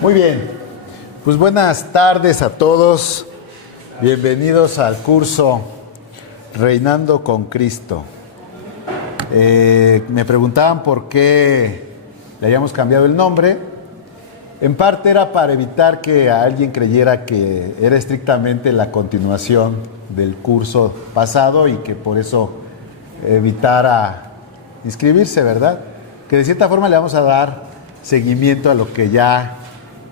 Muy bien, pues buenas tardes a todos, bienvenidos al curso Reinando con Cristo. Me preguntaban por qué le hayamos cambiado el nombre. En parte era para evitar que alguien creyera que era estrictamente la continuación del curso pasado y que por eso evitara inscribirse, ¿verdad? Que de cierta forma le vamos a dar seguimiento a lo que ya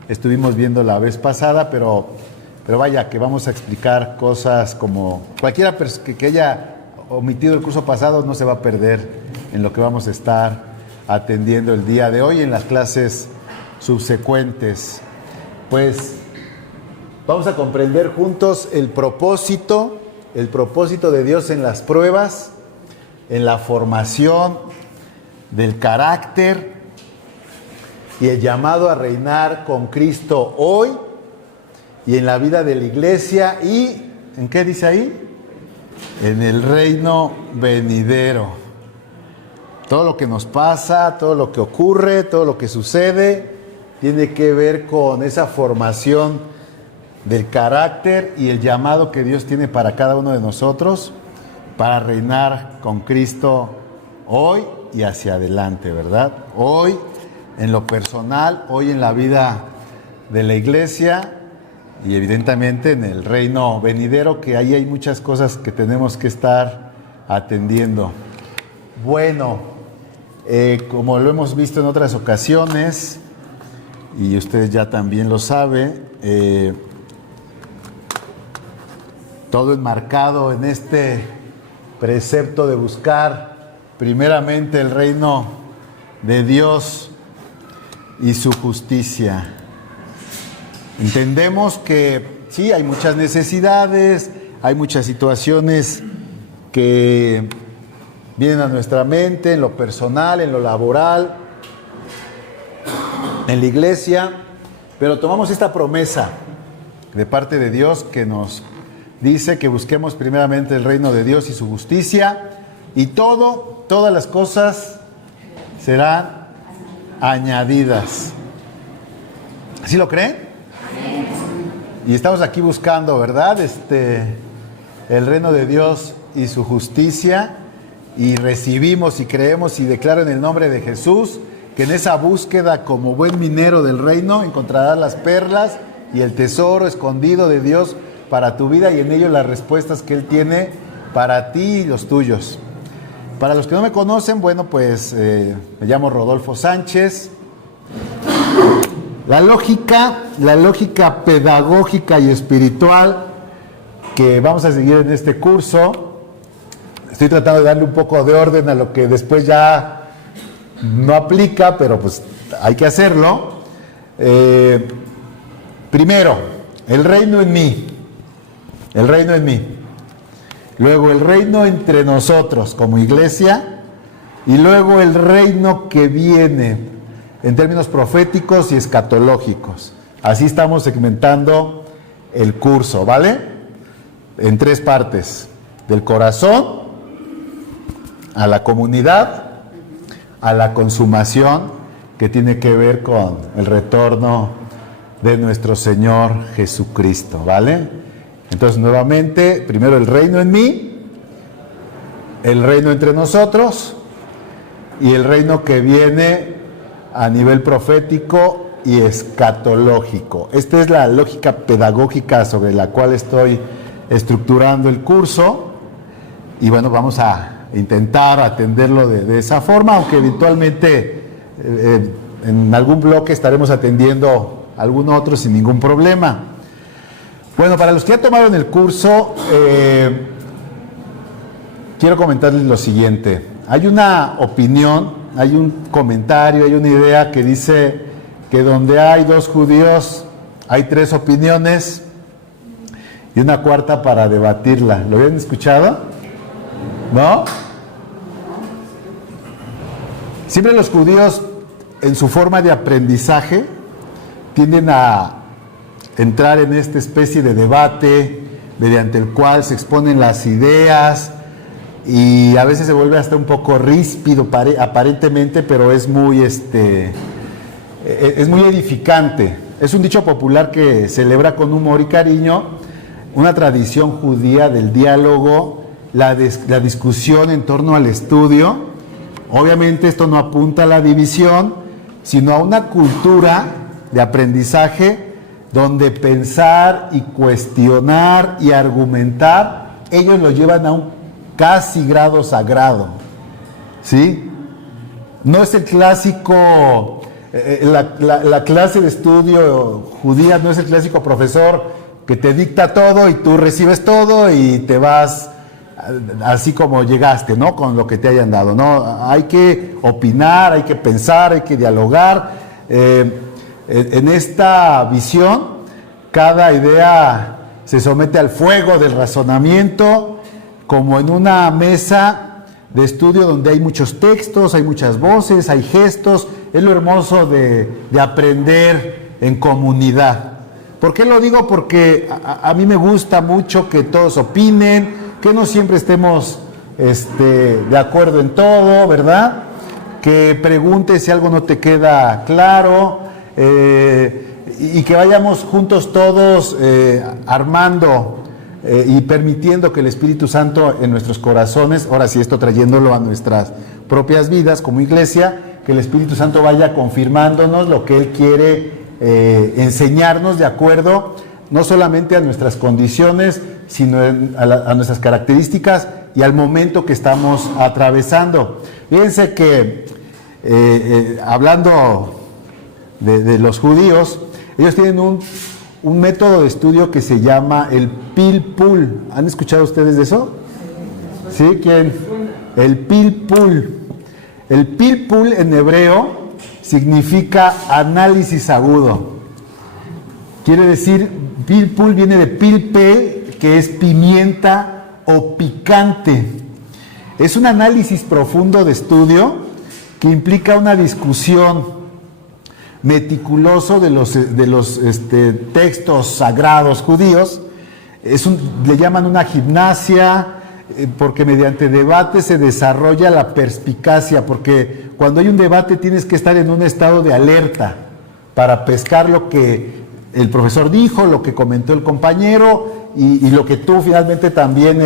estuvimos viendo la vez pasada, pero vaya, que vamos a explicar cosas como cualquiera que haya omitido el curso pasado no se va a perder en lo que vamos a estar atendiendo el día de hoy en las clases subsecuentes. Pues vamos a comprender juntos el propósito de Dios en las pruebas, en la formación del carácter y el llamado a reinar con Cristo hoy y en la vida de la iglesia y, ¿en qué dice ahí? En el reino venidero. Todo lo que nos pasa, todo lo que ocurre, todo lo que sucede, tiene que ver con esa formación del carácter y el llamado que Dios tiene para cada uno de nosotros para reinar con Cristo hoy y hacia adelante, ¿verdad? Hoy en lo personal, hoy en la vida de la iglesia y evidentemente en el reino venidero, que ahí hay muchas cosas que tenemos que estar atendiendo. Bueno, como lo hemos visto en otras ocasiones, y ustedes ya también lo saben, todo enmarcado en este precepto de buscar primeramente el reino de Dios y su justicia. Entendemos que sí, hay muchas necesidades, hay muchas situaciones que vienen a nuestra mente, en lo personal, en lo laboral, en la iglesia, pero tomamos esta promesa de parte de Dios que nos dice que busquemos primeramente el reino de Dios y su justicia, y todas las cosas serán añadidas. ¿Sí lo creen? Y estamos aquí buscando, ¿verdad? El reino de Dios y su justicia, y recibimos y creemos y declaro en el nombre de Jesús que en esa búsqueda como buen minero del reino encontrarás las perlas y el tesoro escondido de Dios para tu vida y en ello las respuestas que Él tiene para ti y los tuyos. Para los que no me conocen, bueno, pues me llamo Rodolfo Sánchez. La lógica pedagógica y espiritual que vamos a seguir en este curso, estoy tratando de darle un poco de orden a lo que después ya no aplica, pero pues hay que hacerlo. Primero, el reino en mí. Luego el reino entre nosotros como iglesia, y luego el reino que viene en términos proféticos y escatológicos. Así estamos segmentando el curso, ¿vale? En 3 partes: del corazón a la comunidad, a la consumación, que tiene que ver con el retorno de nuestro Señor Jesucristo, ¿vale? Entonces, nuevamente, primero el reino en mí, el reino entre nosotros y el reino que viene a nivel profético y escatológico. Esta es la lógica pedagógica sobre la cual estoy estructurando el curso y bueno, vamos a intentar atenderlo de esa forma, aunque eventualmente en algún bloque estaremos atendiendo algún otro sin ningún problema. Bueno, para los que ya tomaron el curso, quiero comentarles lo siguiente. Hay una opinión, hay un comentario, hay una idea que dice que donde hay 2 judíos, hay 3 opiniones y una cuarta para debatirla. ¿Lo habían escuchado? ¿No? Siempre los judíos, en su forma de aprendizaje, tienden a entrar en esta especie de debate mediante el cual se exponen las ideas y a veces se vuelve hasta un poco ríspido aparentemente, pero es muy edificante. es un dicho popular que celebra con humor y cariño una tradición judía del diálogo, la discusión en torno al estudio. Obviamente esto no apunta a la división, sino a una cultura de aprendizaje donde pensar y cuestionar y argumentar, ellos lo llevan a un casi grado sagrado, ¿sí? No es el clásico, la clase de estudio judía no es el clásico profesor que te dicta todo y tú recibes todo y te vas así como llegaste, ¿no? Con lo que te hayan dado, ¿no? Hay que opinar, hay que pensar, hay que dialogar. En esta visión, cada idea se somete al fuego del razonamiento, como en una mesa de estudio donde hay muchos textos, hay muchas voces, hay gestos. Es lo hermoso de aprender en comunidad. ¿Por qué lo digo? Porque a mí me gusta mucho que todos opinen, que no siempre estemos de acuerdo en todo, ¿verdad? Que preguntes si algo no te queda claro, y que vayamos juntos todos armando y permitiendo que el Espíritu Santo en nuestros corazones, ahora sí esto trayéndolo a nuestras propias vidas como iglesia, que el Espíritu Santo vaya confirmándonos lo que Él quiere enseñarnos de acuerdo no solamente a nuestras condiciones, sino a nuestras características y al momento que estamos atravesando. Fíjense que hablando de los judíos, ellos tienen un método de estudio que se llama el Pilpul. ¿Han escuchado ustedes de eso? ¿Sí? ¿Quién? El Pilpul. El Pilpul en hebreo significa análisis agudo. Quiere decir, Pilpul viene de pilpel, que es pimienta o picante. Es un análisis profundo de estudio que implica una discusión meticuloso de los textos sagrados judíos. Le llaman una gimnasia, porque mediante debate se desarrolla la perspicacia, porque cuando hay un debate tienes que estar en un estado de alerta para pescar lo que el profesor dijo, lo que comentó el compañero y lo que tú finalmente también,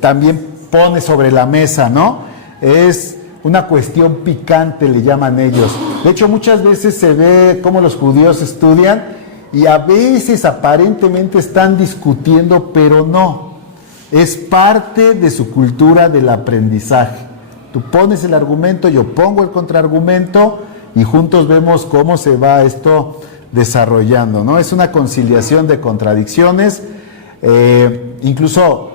también pones sobre la mesa, ¿no? Es una cuestión picante, le llaman ellos. De hecho, muchas veces se ve cómo los judíos estudian y a veces aparentemente están discutiendo, pero no. Es parte de su cultura del aprendizaje. Tú pones el argumento, yo pongo el contraargumento y juntos vemos cómo se va esto desarrollando, ¿no? Es una conciliación de contradicciones, incluso,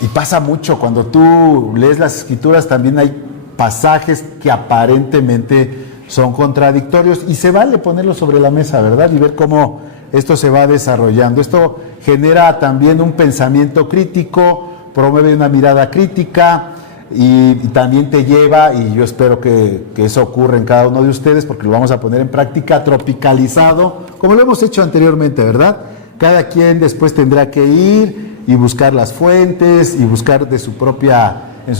y pasa mucho, cuando tú lees las escrituras también hay pasajes que aparentemente son contradictorios y se vale ponerlos sobre la mesa, ¿verdad? Y ver cómo esto se va desarrollando. Esto genera también un pensamiento crítico, promueve una mirada crítica y también te lleva, y yo espero que eso ocurra en cada uno de ustedes porque lo vamos a poner en práctica, tropicalizado, como lo hemos hecho anteriormente, ¿verdad? Cada quien después tendrá que ir y buscar las fuentes y buscar en su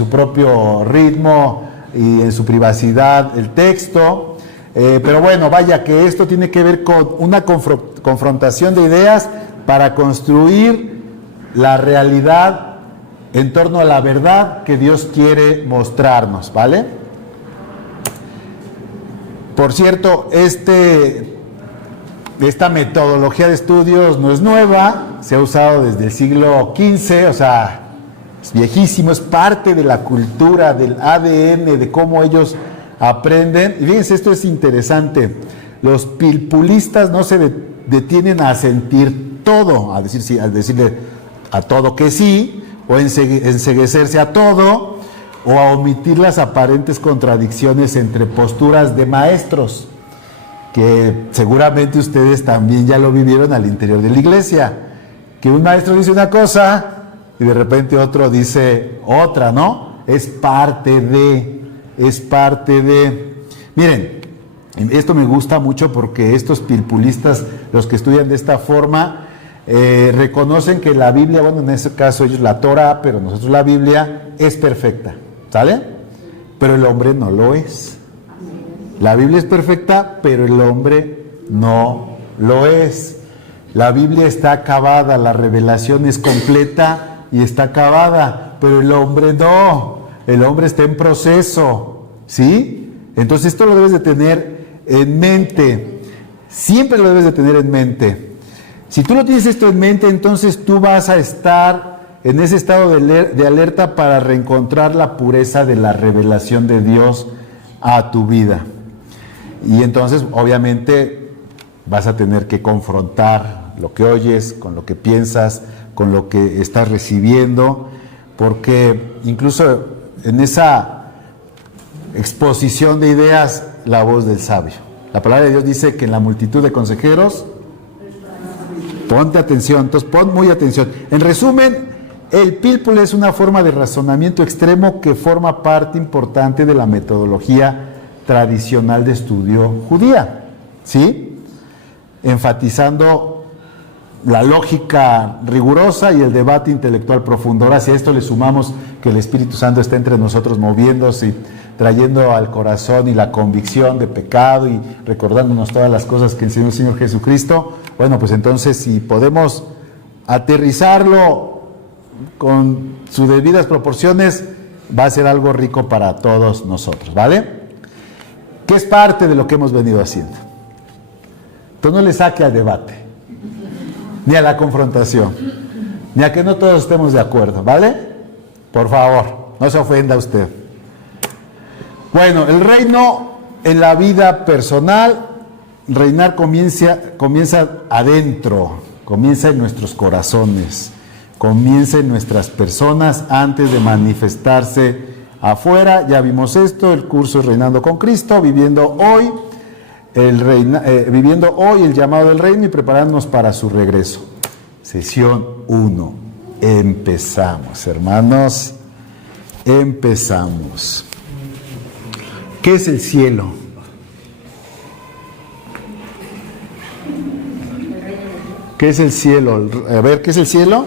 propio ritmo y en su privacidad el texto. Pero bueno, vaya que esto tiene que ver con una confrontación de ideas para construir la realidad en torno a la verdad que Dios quiere mostrarnos, ¿vale? Por cierto, esta metodología de estudios no es nueva, se ha usado desde el siglo XV, o sea, es viejísimo, es parte de la cultura, del ADN, de cómo ellos aprenden. Y fíjense, esto es interesante. Los pilpulistas no se detienen a sentir todo, a decirle a todo que sí, o enceguecerse a todo, o a omitir las aparentes contradicciones entre posturas de maestros, que seguramente ustedes también ya lo vivieron al interior de la iglesia, que un maestro dice una cosa y de repente otro dice otra, ¿no? Es parte de. Miren, esto me gusta mucho porque estos pilpulistas, los que estudian de esta forma, reconocen que la Biblia, bueno, en ese caso ellos la Torah, pero nosotros la Biblia es perfecta, ¿sale? Pero el hombre no lo es. La Biblia es perfecta, pero el hombre no lo es. La Biblia está acabada, la revelación es completa y está acabada, pero el hombre no, el hombre está en proceso, ¿sí? Entonces esto lo debes de tener en mente, siempre lo debes de tener en mente. Si tú no tienes esto en mente, entonces tú vas a estar en ese estado de alerta para reencontrar la pureza de la revelación de Dios a tu vida. Y entonces, obviamente, vas a tener que confrontar lo que oyes, con lo que piensas, con lo que estás recibiendo, porque incluso en esa exposición de ideas, la voz del sabio. La palabra de Dios dice que en la multitud de consejeros, ponte atención, entonces pon muy atención. En resumen, el pílpul es una forma de razonamiento extremo que forma parte importante de la metodología tradicional de estudio judía, ¿sí? Enfatizando la lógica rigurosa y el debate intelectual profundo. Ahora, si a esto le sumamos que el Espíritu Santo está entre nosotros moviéndose y trayendo al corazón y la convicción de pecado y recordándonos todas las cosas que enseñó el Señor Jesucristo, bueno, pues entonces si podemos aterrizarlo con sus debidas proporciones, va a ser algo rico para todos nosotros, ¿vale? Que es parte de lo que hemos venido haciendo. Entonces no le saque al debate, ni a la confrontación, ni a que no todos estemos de acuerdo, ¿vale? Por favor, no se ofenda usted. Bueno, el reino en la vida personal, reinar comienza adentro, comienza en nuestros corazones, comienza en nuestras personas antes de manifestarse afuera. Ya vimos esto, el curso es Reinando con Cristo, viviendo hoy el llamado del reino y preparándonos para su regreso. Sesión 1. Empezamos, hermanos. Empezamos. ¿Qué es el cielo? ¿Qué es el cielo? A ver, ¿qué es el cielo?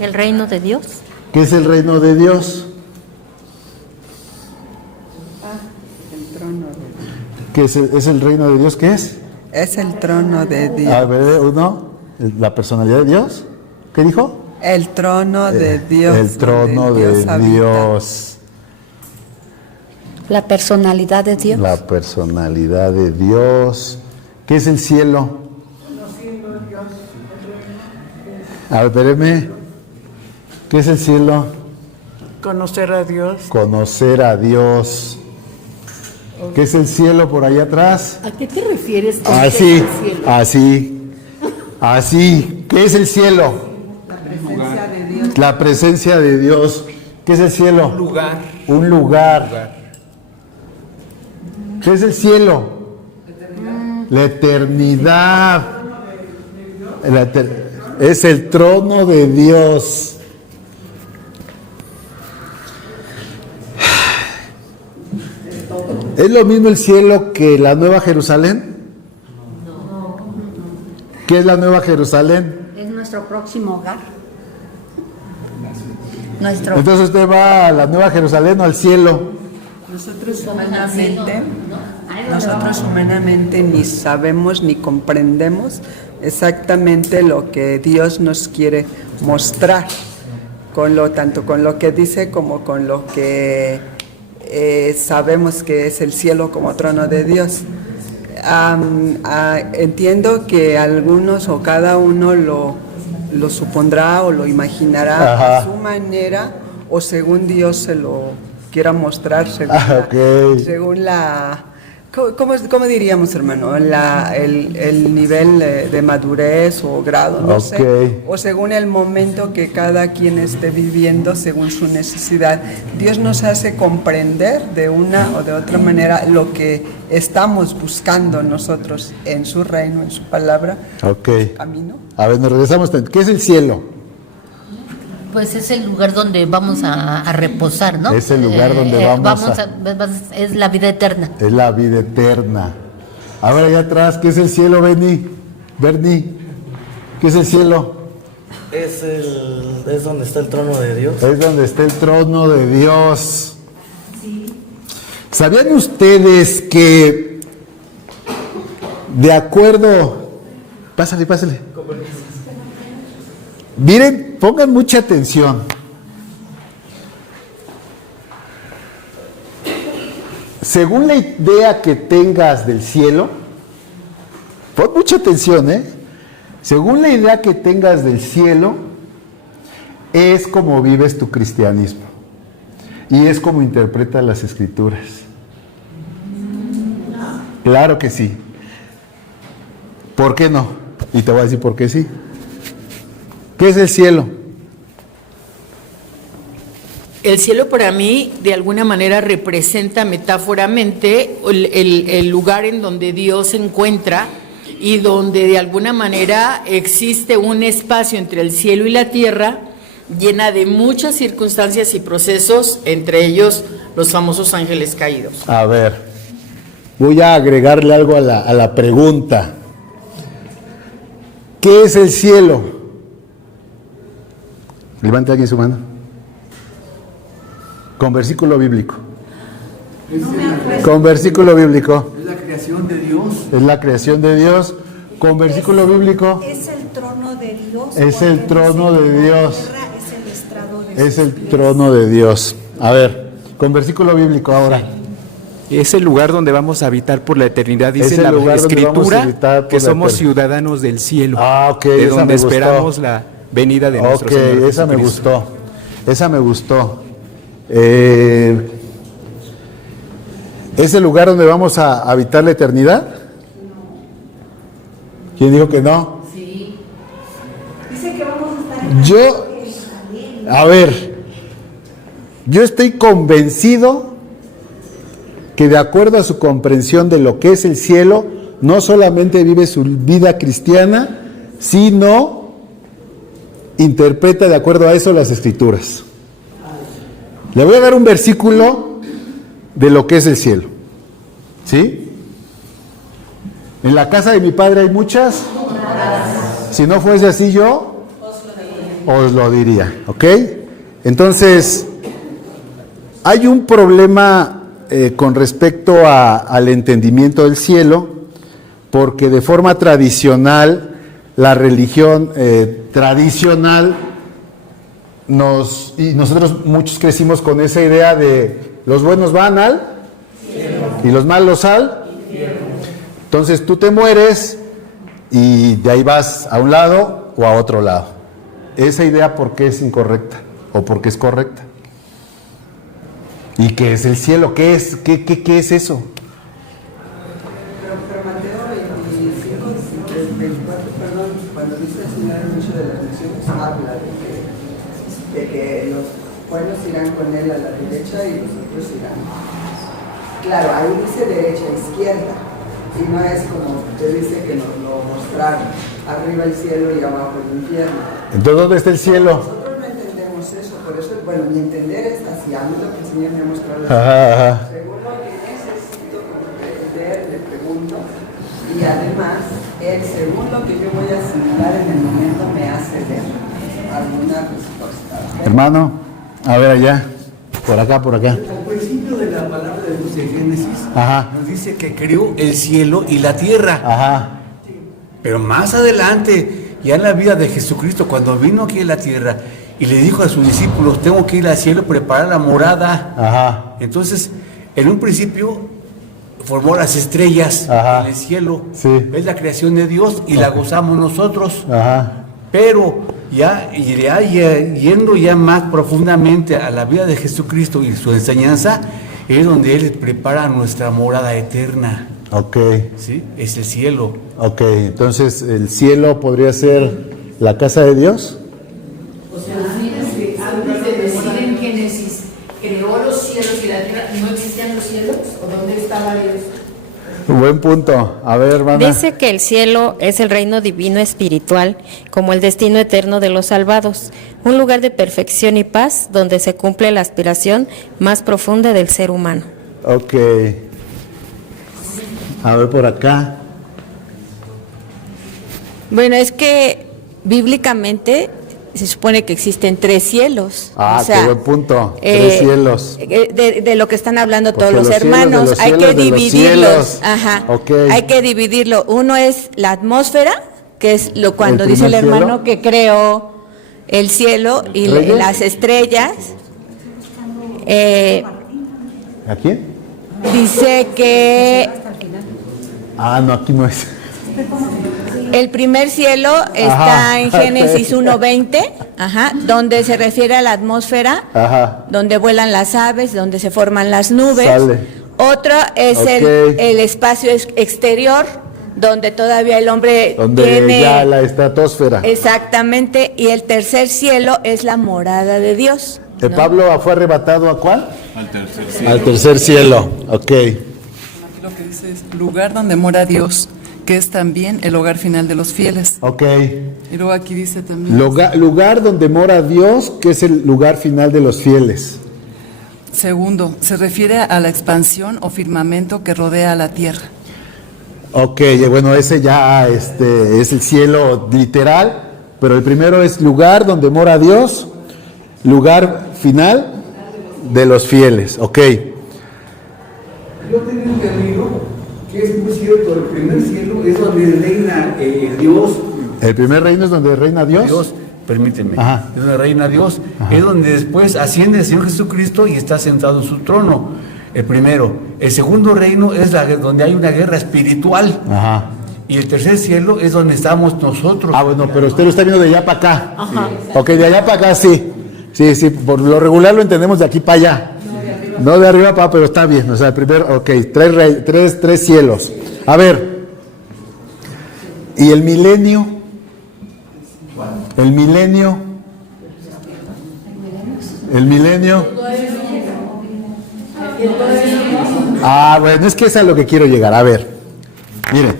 El reino de Dios. ¿Qué es el reino de Dios? El trono de Dios. ¿Qué es el reino de Dios? ¿Qué es? Es el trono de Dios. A ver, uno, la personalidad de Dios. ¿Qué dijo? El trono de Dios. El trono de habita. Dios. La personalidad de Dios. La personalidad de Dios. ¿Qué es el cielo? A ver, espéreme. ¿Qué es el cielo? Conocer a Dios. Conocer a Dios. ¿Qué es el cielo por ahí atrás? ¿A qué te refieres con Así, el cielo? así. ¿Qué es el cielo? La presencia de Dios. La presencia de Dios. ¿Qué es el cielo? Un lugar. Un lugar. ¿Qué es el cielo? La eternidad. Es el trono de Dios. ¿Es lo mismo el cielo que la Nueva Jerusalén? ¿Qué es la Nueva Jerusalén? Es nuestro próximo hogar. Nuestro. Entonces usted va a la Nueva Jerusalén o al cielo. Nosotros humanamente ni sabemos ni comprendemos exactamente lo que Dios nos quiere mostrar, tanto con lo que dice como con lo que sabemos que es el cielo como trono de Dios. Entiendo que algunos o cada uno lo supondrá o lo imaginará Ajá. a su manera o según Dios se lo quiera mostrar, según la ¿cómo diríamos, hermano? El nivel de madurez o grado, no sé, o según el momento que cada quien esté viviendo, según su necesidad. Dios nos hace comprender de una o de otra manera lo que estamos buscando nosotros en su reino, en su palabra, en su camino. A ver, nos regresamos. ¿Qué es el cielo? Pues es el lugar donde vamos a reposar, ¿no? Es el lugar donde vamos es la vida eterna. Es la vida eterna. A ver, allá atrás, ¿qué es el cielo, Bernie? ¿Qué es el cielo? Es donde está el trono de Dios. Es donde está el trono de Dios. ¿Sabían ustedes que De acuerdo. Pásale, pásale. Miren, pongan mucha atención. Según la idea que tengas del cielo, pon mucha atención, según la idea que tengas del cielo, es como vives tu cristianismo y es como interpretas las escrituras. Claro que sí. ¿Por qué no? Y te voy a decir por qué sí. ¿Qué es el cielo? El cielo para mí, de alguna manera, representa metáforamente el lugar en donde Dios se encuentra y donde de alguna manera existe un espacio entre el cielo y la tierra llena de muchas circunstancias y procesos, entre ellos los famosos ángeles caídos. A ver, voy a agregarle algo a la pregunta. ¿Qué es el cielo? Levante alguien su mano. Con versículo bíblico. Con versículo bíblico. Es la creación de Dios. Es la creación de Dios. Con versículo bíblico. Es el trono de Dios. Es el trono de Dios. Es el estrado de Es el trono de Dios. A ver, con versículo bíblico ahora. Es el lugar donde vamos a habitar por la eternidad. Es Dice el la lugar donde vamos a Escritura habitar por que la somos eternidad. ciudadanos del cielo. Ah, ok, de esa donde me gustó. esperamos la venida de nuestro Ok, Señor esa me Jesucristo. gustó. Esa me gustó. ¿Es el lugar donde vamos a habitar la eternidad? ¿Quién dijo que no? Dice que vamos a estar en Yo, a ver, yo estoy convencido que de acuerdo a su comprensión de lo que es el cielo, no solamente vive su vida cristiana, sino interpreta de acuerdo a eso las escrituras. Le voy a dar un versículo de lo que es el cielo. ¿Sí? En la casa de mi padre hay muchas. Si no fuese así yo, os lo diría. ¿Ok? Entonces, hay un problema con respecto al entendimiento del cielo, porque de forma tradicional, la religión tradicional, y nosotros muchos crecimos con esa idea de los buenos van al y los malos al. Entonces tú te mueres y de ahí vas a un lado o a otro lado. Esa idea, ¿por qué es incorrecta o por qué es correcta? ¿Y qué es el cielo? ¿Qué es? ¿Qué es eso? Pero Mateo 25, 24, perdón, cuando dice el Señor en muchas de las naciones, habla de que los buenos irán con él a la derecha y los otros irán. Claro, ahí dice derecha, izquierda, y no es como te dice que nos lo mostraron, arriba el cielo y abajo el infierno. Entonces, ¿dónde está el cielo? Nosotros no entendemos eso, por eso, bueno, mi entender es así, a mí lo que el Señor me ha mostrado es Ajá. según lo que necesito comprender, le pregunto, y además, él, según lo que yo voy a asimilar en el momento, me hace ver alguna respuesta. Hermano, a ver allá, por acá, por acá. Al principio de la palabra de Dios en Génesis, Ajá. nos dice que creó el cielo y la tierra. Ajá. Pero más adelante, ya en la vida de Jesucristo, cuando vino aquí a la tierra y le dijo a sus discípulos, tengo que ir al cielo, preparar la morada. Ajá. Entonces, en un principio formó las estrellas Ajá. en el cielo. Sí. Es la creación de Dios y la gozamos nosotros. Ajá. Pero ya yendo ya más profundamente a la vida de Jesucristo y su enseñanza, es donde Él prepara nuestra morada eterna. Ok. ¿Sí? Es el cielo. Ok, entonces el cielo podría ser la casa de Dios. O sea, antes de decir en Génesis, creó los cielos y la tierra, ¿no existían los cielos? ¿O dónde estaba Dios? Buen punto. A ver, hermana. Dice que el cielo es el reino divino espiritual, como el destino eterno de los salvados, un lugar de perfección y paz donde se cumple la aspiración más profunda del ser humano. Ok. A ver por acá. Bueno, es que bíblicamente se supone que existen 3 cielos. Ah, o sea, qué buen punto. 3 cielos. De lo que están hablando Porque todos los los cielos hermanos, de los hay cielos que de los dividirlos. cielos. Ajá. Ok. Hay que dividirlo. Uno es la atmósfera, que es lo cuando ¿El dice el primer hermano cielo? que creó el cielo y ¿Reyes? las estrellas. ¿A quién? Dice que Ah, no, aquí no es. el primer cielo está Ajá, en Génesis ok. 1:20, donde se refiere a la atmósfera, Ajá. donde vuelan las aves, donde se forman las nubes. Sale. Otro es Ok. el espacio exterior, donde todavía el hombre Donde tiene... ya la estratosfera. Exactamente, y el tercer cielo es la morada de Dios. ¿no? ¿Pablo fue arrebatado a cuál? Al tercer cielo. Ok. Lo que dice es lugar donde mora Dios, que es también el hogar final de los fieles. Ok. Y luego aquí dice también, Lugar donde mora Dios, que es el lugar final de los fieles. segundo, se refiere a la expansión o firmamento que rodea a la tierra. Ok, bueno, ese ya es el cielo literal, pero el primero es lugar donde mora Dios, lugar final de los fieles. Ok. Yo tengo entendido que es muy cierto, el primer cielo es donde reina Dios. El primer reino es donde reina Dios. Dios, permíteme, Ajá. es donde reina Dios, es donde después asciende el Señor Jesucristo y está sentado en su trono. El primero. El segundo reino es donde hay una guerra espiritual. Ajá. Y el tercer cielo es donde estamos nosotros. Ah, bueno, pero usted lo está viendo de allá para acá. Ajá. Ok, de allá para acá sí. Sí, sí, por lo regular lo entendemos de aquí para allá. No de arriba para abajo, pero está bien. O sea, el primero, ok, tres cielos. A ver. ¿Y el milenio? El milenio. El milenio. Ah, bueno, es que es a lo que quiero llegar. A ver, mire.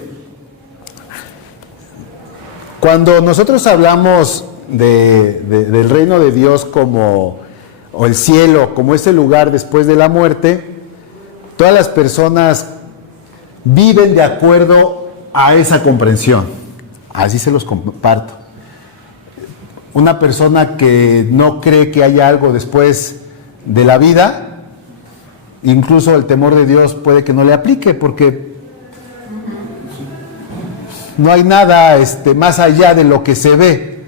Cuando nosotros hablamos del reino de Dios como, o el cielo, como ese lugar después de la muerte, todas las personas viven de acuerdo a esa comprensión. Así se los comparto. Una persona que no cree que haya algo después de la vida, incluso el temor de Dios puede que no le aplique, porque no hay nada más allá de lo que se ve.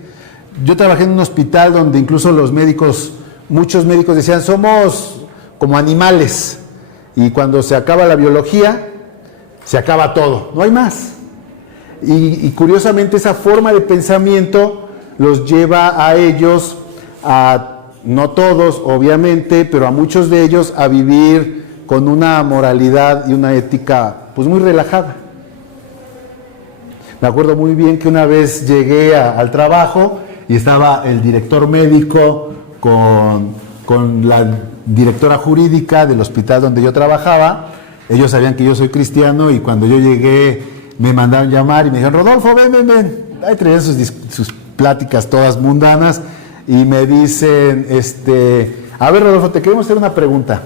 Yo trabajé en un hospital donde incluso los médicos, muchos médicos decían, somos como animales, y cuando se acaba la biología, se acaba todo, no hay más. Y curiosamente esa forma de pensamiento los lleva a ellos, no todos obviamente, pero a muchos de ellos a vivir con una moralidad y una ética pues muy relajada. Me acuerdo muy bien que una vez llegué al trabajo y estaba el director médico con la directora jurídica del hospital donde yo trabajaba. Ellos sabían que yo soy cristiano y cuando yo llegué me mandaron llamar y me dijeron, Rodolfo, ven. Ahí traían sus pláticas todas mundanas y me dicen, a ver, Rodolfo, te queremos hacer una pregunta.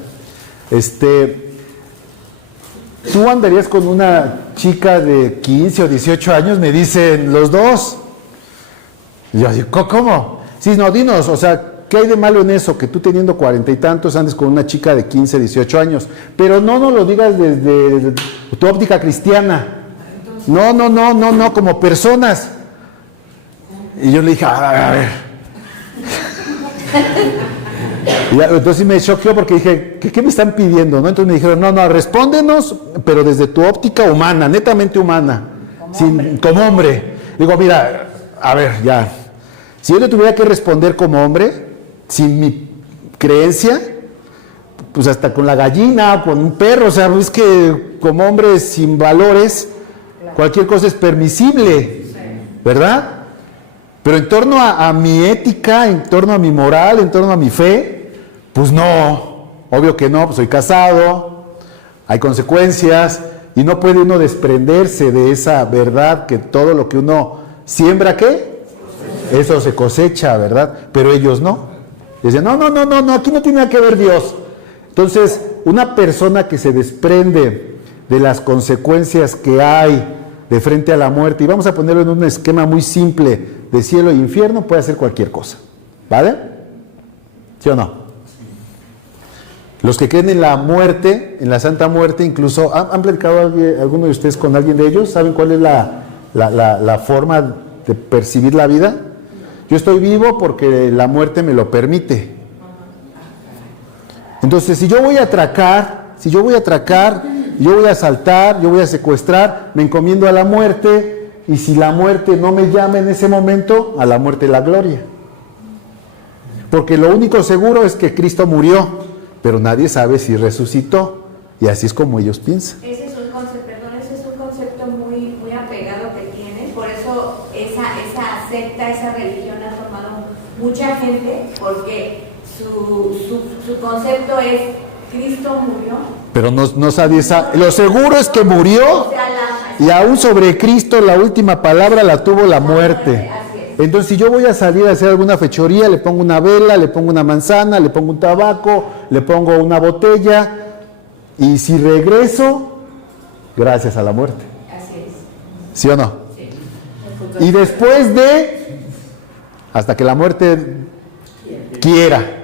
¿Tú andarías con una chica de 15 o 18 años? Me dicen los dos. Y yo digo, ¿cómo? Sí, no, dinos, o sea, ¿qué hay de malo en eso? Que tú teniendo 40 y tantos andes con una chica de 15, 18 años. Pero no nos lo digas desde tu óptica cristiana. No, como personas. Y yo le dije, a ver. Y entonces me choqueó porque dije, ¿qué me están pidiendo? ¿No? Entonces me dijeron, no, respóndenos, pero desde tu óptica humana, netamente humana, como hombre. Digo, mira, a ver, ya. Si yo le tuviera que responder como hombre, sin mi creencia, pues hasta con la gallina, con un perro, o sea, es que como hombre sin valores, cualquier cosa es permisible, ¿verdad? Pero en torno a mi ética, en torno a mi moral, en torno a mi fe, pues no, obvio que no, pues soy casado, hay consecuencias y no puede uno desprenderse de esa verdad que todo lo que uno siembra, ¿qué? Eso se cosecha, ¿verdad? Pero ellos no. Dicen, no, aquí no tiene nada que ver Dios. Entonces, una persona que se desprende de las consecuencias que hay de frente a la muerte. Y vamos a ponerlo en un esquema muy simple de cielo e infierno, puede hacer cualquier cosa. ¿Vale? ¿Sí o no? Los que creen en la muerte, en la Santa Muerte, incluso, ¿han platicado alguno de ustedes con alguien de ellos? ¿Saben cuál es la forma de percibir la vida? Yo estoy vivo porque la muerte me lo permite. Entonces, si yo voy a atracar, yo voy a asaltar, yo voy a secuestrar, me encomiendo a la muerte, y si la muerte no me llama en ese momento, a la muerte la gloria. Porque lo único seguro es que Cristo murió, pero nadie sabe si resucitó, y así es como ellos piensan. Ese es un concepto muy, muy apegado que tienen, por eso esa secta, esa religión ha tomado mucha gente, porque su concepto es Cristo murió. Pero no sabe lo seguro es que murió, y aún sobre Cristo la última palabra la tuvo la muerte. Entonces, si yo voy a salir a hacer alguna fechoría, le pongo una vela, le pongo una manzana, le pongo un tabaco, le pongo una botella, y si regreso, gracias a la muerte. Así es. ¿Sí o no? Sí. Y después hasta que la muerte quiera.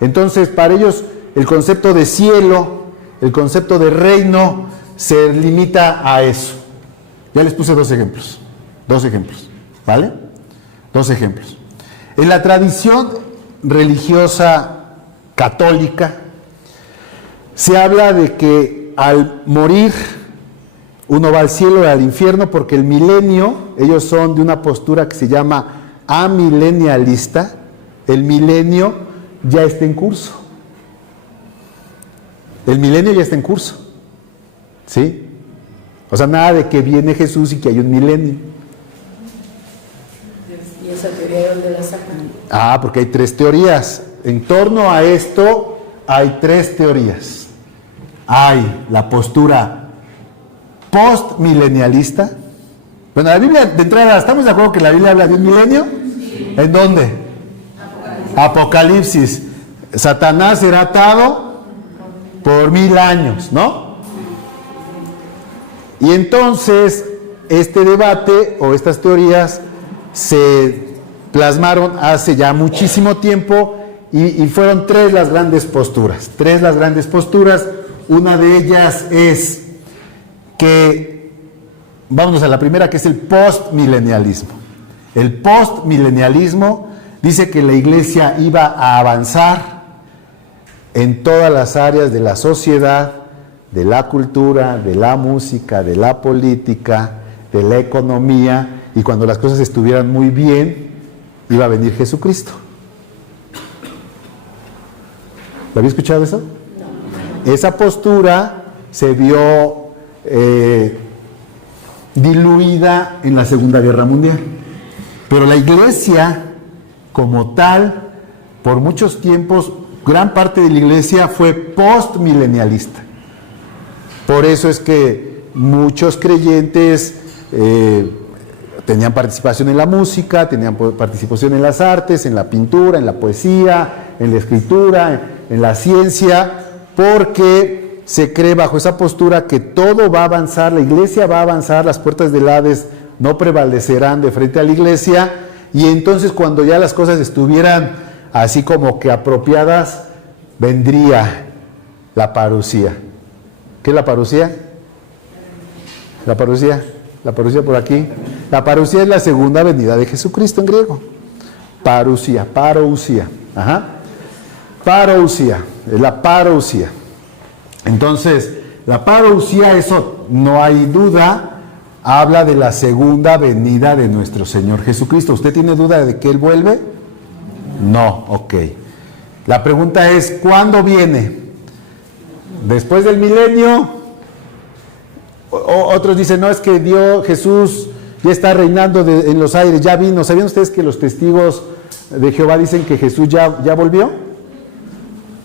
Entonces, para ellos, el concepto de cielo, el concepto de reino, se limita a eso. Ya les puse dos ejemplos, ¿vale? Dos ejemplos. En la tradición religiosa católica se habla de que al morir uno va al cielo y al infierno, porque el milenio, ellos son de una postura que se llama amilenialista. El milenio ya está en curso. El milenio ya está en curso. ¿Sí? O sea, nada de que viene Jesús y que hay un milenio. ¿Y esa teoría de dónde la sacan? Porque hay tres teorías. En torno a esto hay tres teorías. Hay la postura postmilenialista. Bueno, la Biblia, de entrada, ¿estamos de acuerdo que la Biblia habla de un milenio? Sí. ¿En dónde? Apocalipsis. Satanás será atado por 1000 años, ¿no? Y entonces, este debate o estas teorías se plasmaron hace ya muchísimo tiempo y fueron tres las grandes posturas. Una de ellas es que, vámonos a la primera, que es el postmilenialismo. El postmilenialismo dice que la iglesia iba a avanzar en todas las áreas de la sociedad, de la cultura, de la música, de la política, de la economía, y cuando las cosas estuvieran muy bien, iba a venir Jesucristo. ¿Lo había escuchado eso? No. Esa postura se vio diluida en la Segunda Guerra Mundial. Pero la iglesia, como tal, por muchos tiempos, gran parte de la iglesia fue postmilenialista. Por eso es que muchos creyentes tenían participación en la música, tenían participación en las artes, en la pintura, en la poesía, en la escritura, en la ciencia, porque se cree bajo esa postura que todo va a avanzar, la iglesia va a avanzar, las puertas del Hades no prevalecerán de frente a la iglesia, y entonces cuando ya las cosas estuvieran así como que apropiadas, vendría la parusía. ¿Qué es la parusía? La parusía por aquí. La parusía es la segunda venida de Jesucristo en griego. Parousia. Parousia, es la parousia. Entonces, la parousia, eso no hay duda, habla de la segunda venida de nuestro Señor Jesucristo. ¿Usted tiene duda de que Él vuelve? No, ok. La pregunta es, ¿cuándo viene? ¿Después del milenio? Otros dicen, no, es que Jesús ya está reinando en los aires, ya vino. ¿Sabían ustedes que los testigos de Jehová dicen que Jesús ya volvió?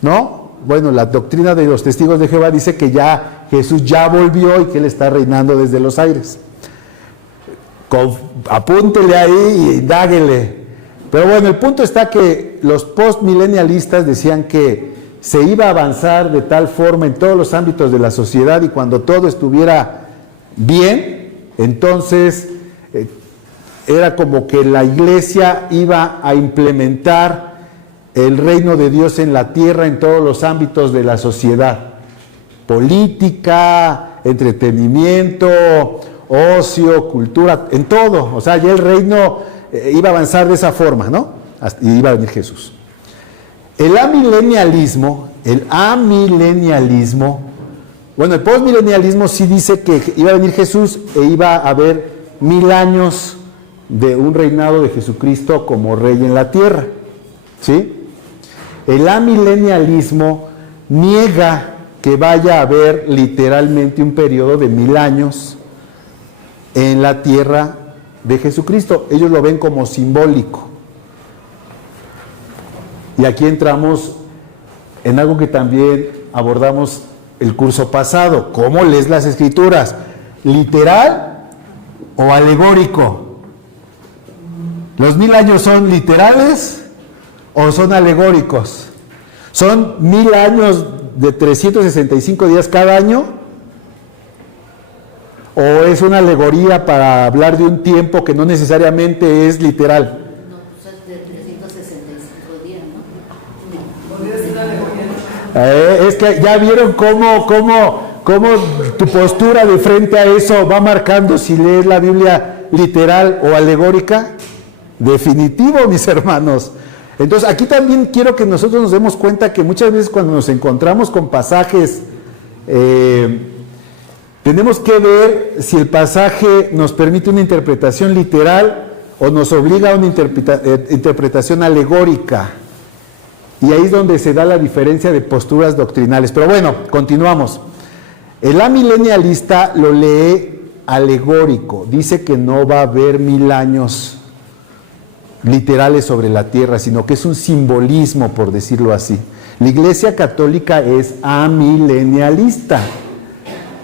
¿No? Bueno, la doctrina de los testigos de Jehová dice que ya Jesús ya volvió y que Él está reinando desde los aires. Apúntele ahí y indáguele. Pero bueno, el punto está que los postmilenialistas decían que se iba a avanzar de tal forma en todos los ámbitos de la sociedad, y cuando todo estuviera bien, Entonces, era como que la iglesia iba a implementar el reino de Dios en la tierra en todos los ámbitos de la sociedad. Política, entretenimiento, ocio, cultura, en todo. O sea, ya el reino iba a avanzar de esa forma, ¿no? Y iba a venir Jesús. El amilenialismo, bueno, el postmilenialismo sí dice que iba a venir Jesús e iba a haber 1000 años de un reinado de Jesucristo como rey en la tierra, ¿sí? El amilenialismo niega que vaya a haber literalmente un periodo de 1000 años en la tierra de Jesucristo. Ellos lo ven como simbólico. Y aquí entramos en algo que también abordamos el curso pasado. ¿Cómo lees las Escrituras? ¿Literal o alegórico? ¿Los 1000 años son literales o son alegóricos? ¿Son 1000 años de 365 días cada año? ¿O es una alegoría para hablar de un tiempo que no necesariamente es literal? No, pues es de 365 días, ¿no? Es que ya vieron cómo tu postura de frente a eso va marcando si lees la Biblia literal o alegórica. Definitivo, mis hermanos. Entonces, aquí también quiero que nosotros nos demos cuenta que muchas veces cuando nos encontramos con pasajes, tenemos que ver si el pasaje nos permite una interpretación literal o nos obliga a una interpretación alegórica. Y ahí es donde se da la diferencia de posturas doctrinales. Pero bueno, continuamos. El amilenialista lo lee alegórico. Dice que no va a haber 1000 años literales sobre la tierra, sino que es un simbolismo, por decirlo así. La Iglesia Católica es amilenialista.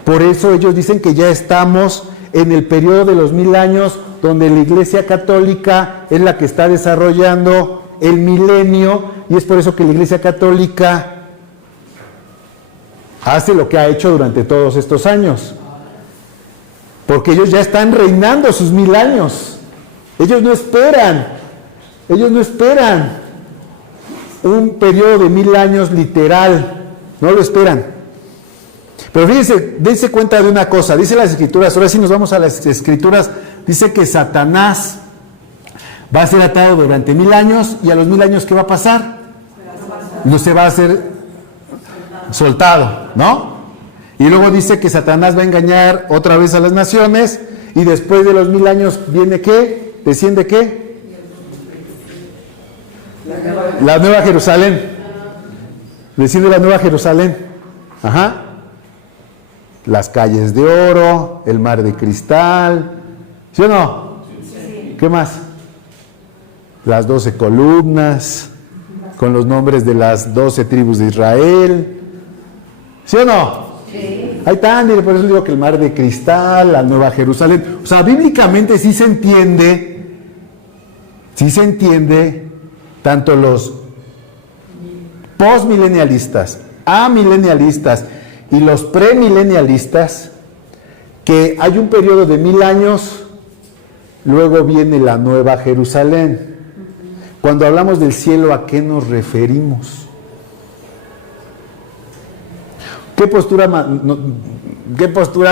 Por eso ellos dicen que ya estamos en el periodo de los 1000 años, donde la Iglesia Católica es la que está desarrollando el milenio, y es por eso que la Iglesia Católica hace lo que ha hecho durante todos estos años. Porque ellos ya están reinando sus 1000 años. Ellos no esperan un periodo de 1000 años literal, no lo esperan. Pero fíjense, dense cuenta de una cosa, dice las Escrituras, ahora sí nos vamos a las Escrituras, dice que Satanás va a ser atado durante 1000 años, y a los 1000 años, ¿qué va a pasar? No se va a ser soltado, ¿no? Y luego dice que Satanás va a engañar otra vez a las naciones, y después de los 1000 años viene ¿qué? ¿Desciende qué? La Nueva Jerusalén. Desciende la Nueva Jerusalén. Ajá. Las calles de oro, el mar de cristal. ¿Sí o no? Sí. ¿Qué más? Las 12 columnas, con los nombres de las 12 tribus de Israel. ¿Sí o no? Sí. Ahí están, y por eso digo que el mar de cristal, la Nueva Jerusalén. O sea, bíblicamente sí se entiende, tanto los postmilenialistas, amilenialistas y los premilenialistas, que hay un periodo de 1000 años, luego viene la Nueva Jerusalén. Cuando hablamos del cielo, ¿a qué nos referimos? ¿Qué postura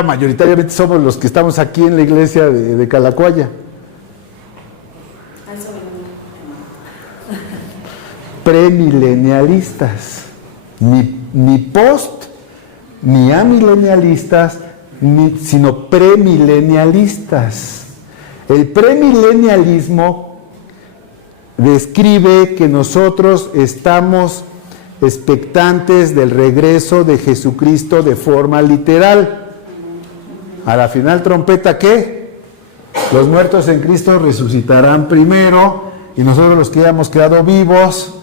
mayoritariamente somos los que estamos aquí en la iglesia de Calacuaya? Premilenialistas, ni post, ni amilenialistas, sino premilenialistas. El premilenialismo describe que nosotros estamos expectantes del regreso de Jesucristo de forma literal. A la final trompeta, ¿qué? Los muertos en Cristo resucitarán primero, y nosotros los que hayamos quedado vivos,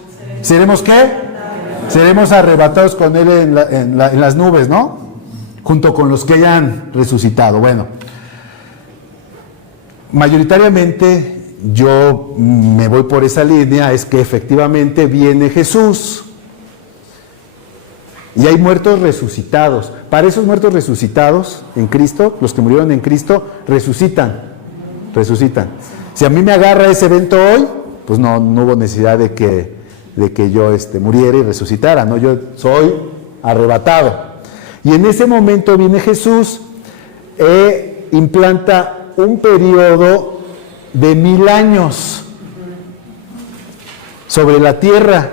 ¿seremos qué? Seremos arrebatados con Él en las nubes, ¿no? Junto con los que hayan resucitado. Bueno, mayoritariamente yo me voy por esa línea, es que efectivamente viene Jesús, Y hay muertos resucitados. Para esos muertos resucitados en Cristo, los que murieron en Cristo, resucitan. Si a mí me agarra ese evento hoy, pues no hubo necesidad de que yo muriera y resucitara, ¿no? Yo soy arrebatado. Y en ese momento viene Jesús e implanta un periodo de 1000 años sobre la tierra.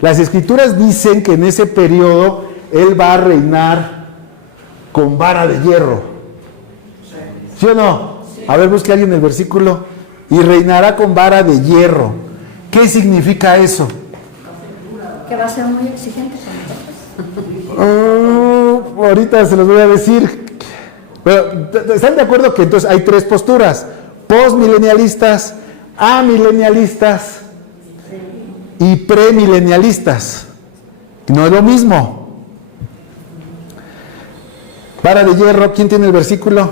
Las Escrituras dicen que en ese periodo Él va a reinar con vara de hierro. ¿Sí o no? A ver, busque alguien el versículo. Y reinará con vara de hierro. ¿Qué significa eso? Que va a ser muy exigente con nosotros. Ahorita se los voy a decir. Pero, ¿están de acuerdo que entonces hay 3 posturas? Postmilenialistas, amilenialistas y premilenialistas. No es lo mismo. Vara de hierro, ¿quién tiene el versículo?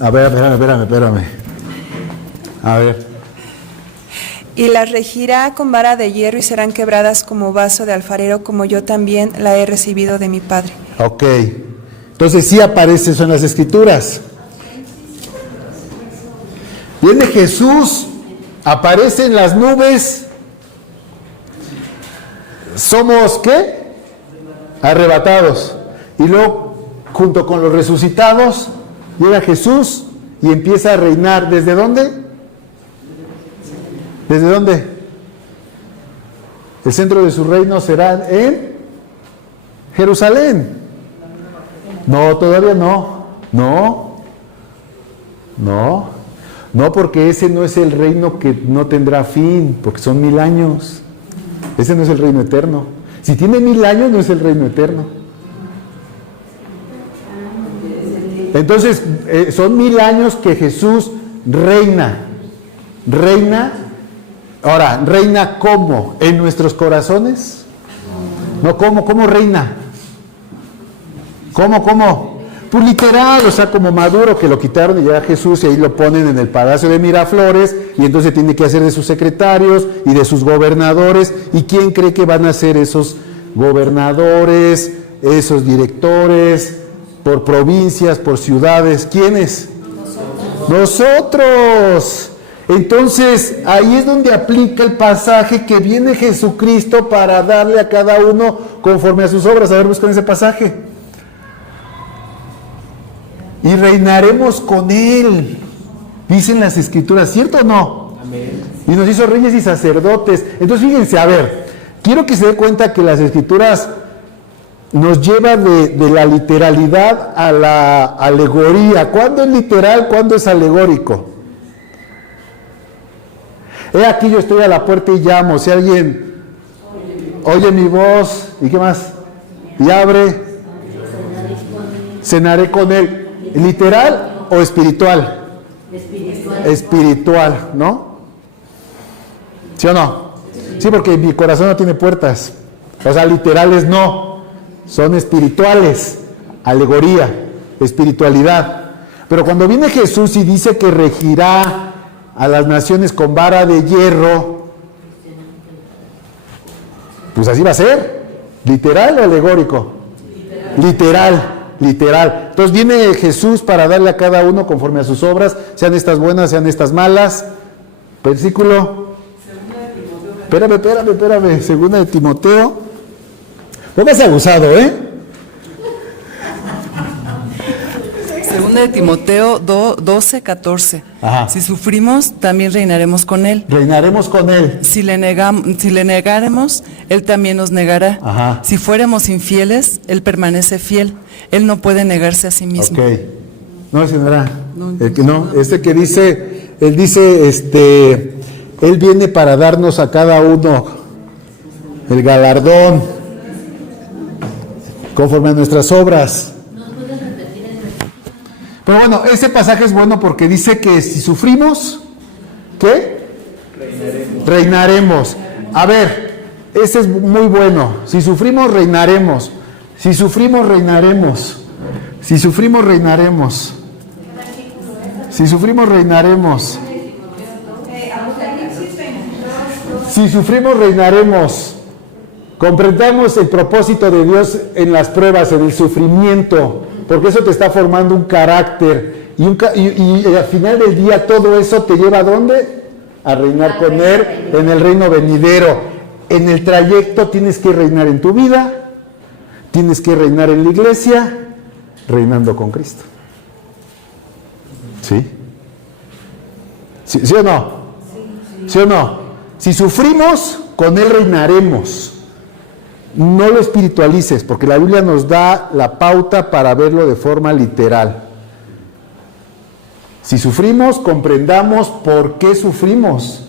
A ver, espérame. A ver. Y las regirá con vara de hierro y serán quebradas como vaso de alfarero, como yo también la he recibido de mi Padre. Ok. Entonces sí aparece eso en las Escrituras. Viene Jesús, aparece en las nubes. ¿Somos qué? Arrebatados. Y luego, junto con los resucitados, llega Jesús y empieza a reinar. ¿Desde dónde? ¿Desde dónde? El centro de su reino será en Jerusalén. No, todavía no. No, porque ese no es el reino que no tendrá fin, porque son 1000 años. Ese no es el reino eterno. Si tiene 1000 años, no es el reino eterno. Entonces, son 1000 años que Jesús reina. Ahora, ¿reina cómo? ¿En nuestros corazones? No, ¿cómo reina? ¿Cómo? Pues literal, o sea, como Maduro, que lo quitaron y llega Jesús y ahí lo ponen en el Palacio de Miraflores y entonces tiene que hacer de sus secretarios y de sus gobernadores. ¿Y quién cree que van a ser esos gobernadores, esos directores, por provincias, por ciudades? ¿Quiénes? Nosotros. Entonces, ahí es donde aplica el pasaje que viene Jesucristo para darle a cada uno conforme a sus obras. A ver, buscan ese pasaje. Y reinaremos con Él, dicen las Escrituras, ¿cierto o no? Amén. Y nos hizo reyes y sacerdotes. Entonces, fíjense, a ver, quiero que se dé cuenta que las Escrituras nos llevan de la literalidad a la alegoría. ¿Cuándo es literal? ¿Cuándo es alegórico? Aquí yo estoy a la puerta y llamo. Si alguien oye mi voz, ¿y qué más? Y abre, cenaré con él. ¿Literal o espiritual? Espiritual, ¿no? ¿Sí o no? Sí, porque mi corazón no tiene puertas. O sea, literales no. Son espirituales. Alegoría, espiritualidad. Pero cuando viene Jesús y dice que regirá a las naciones con vara de hierro, pues así va a ser. ¿Literal o alegórico? Literal. Entonces viene Jesús para darle a cada uno conforme a sus obras, sean estas buenas, sean estas malas. Versículo. Espérame. Segunda de Timoteo. Póngase abusado, Segunda de Timoteo 12:14. Ajá. Si sufrimos, también reinaremos con Él. Reinaremos con Él. Si le negáremos, Él también nos negará. Ajá. Si fuéramos infieles, Él permanece fiel. Él no puede negarse a sí mismo. Ok. No, ese no era. Que dice, Él viene para darnos a cada uno el galardón conforme a nuestras obras. Pero bueno, ese pasaje es bueno porque dice que si sufrimos, ¿qué? Reinaremos. A ver, ese es muy bueno. Si sufrimos, reinaremos. Si sufrimos, reinaremos. Si sufrimos, reinaremos. Si sufrimos, reinaremos. Si sufrimos, reinaremos. Comprendamos el propósito de Dios en las pruebas, en el sufrimiento, porque eso te está formando un carácter. Y al final del día todo eso te lleva ¿a dónde? A reinar con Él en el reino venidero. En el trayecto tienes que reinar en tu vida, tienes que reinar en la iglesia, reinando con Cristo. ¿Sí? ¿Sí o no? ¿Sí o no? Si sufrimos, con Él reinaremos. No lo espiritualices, porque la Biblia nos da la pauta para verlo de forma literal. Si sufrimos, comprendamos por qué sufrimos,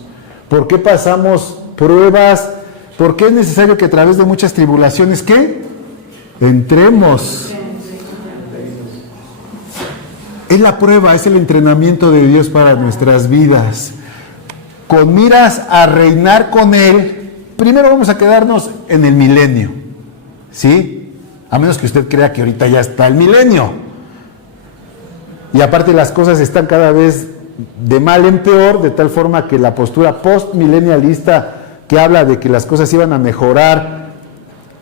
por qué pasamos pruebas, por qué es necesario que a través de muchas tribulaciones, ¿qué? Entremos. Es la prueba, es el entrenamiento de Dios para nuestras vidas. Con miras a reinar con Él, primero vamos a quedarnos en el milenio, ¿sí? A menos que usted crea que ahorita ya está el milenio. Y aparte las cosas están cada vez de mal en peor, de tal forma que la postura postmilenialista que habla de que las cosas iban a mejorar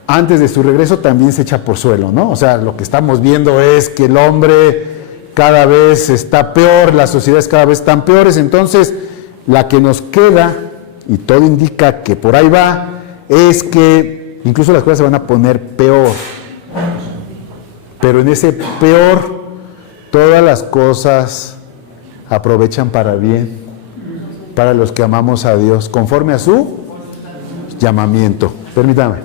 antes de su regreso también se echa por suelo, ¿no? O sea, lo que estamos viendo es que el hombre cada vez está peor, las sociedades cada vez están peores, entonces la que nos queda, y todo indica que por ahí va, es que incluso las cosas se van a poner peor. Pero en ese peor, todas las cosas aprovechan para bien, para los que amamos a Dios, conforme a su llamamiento. Permítame.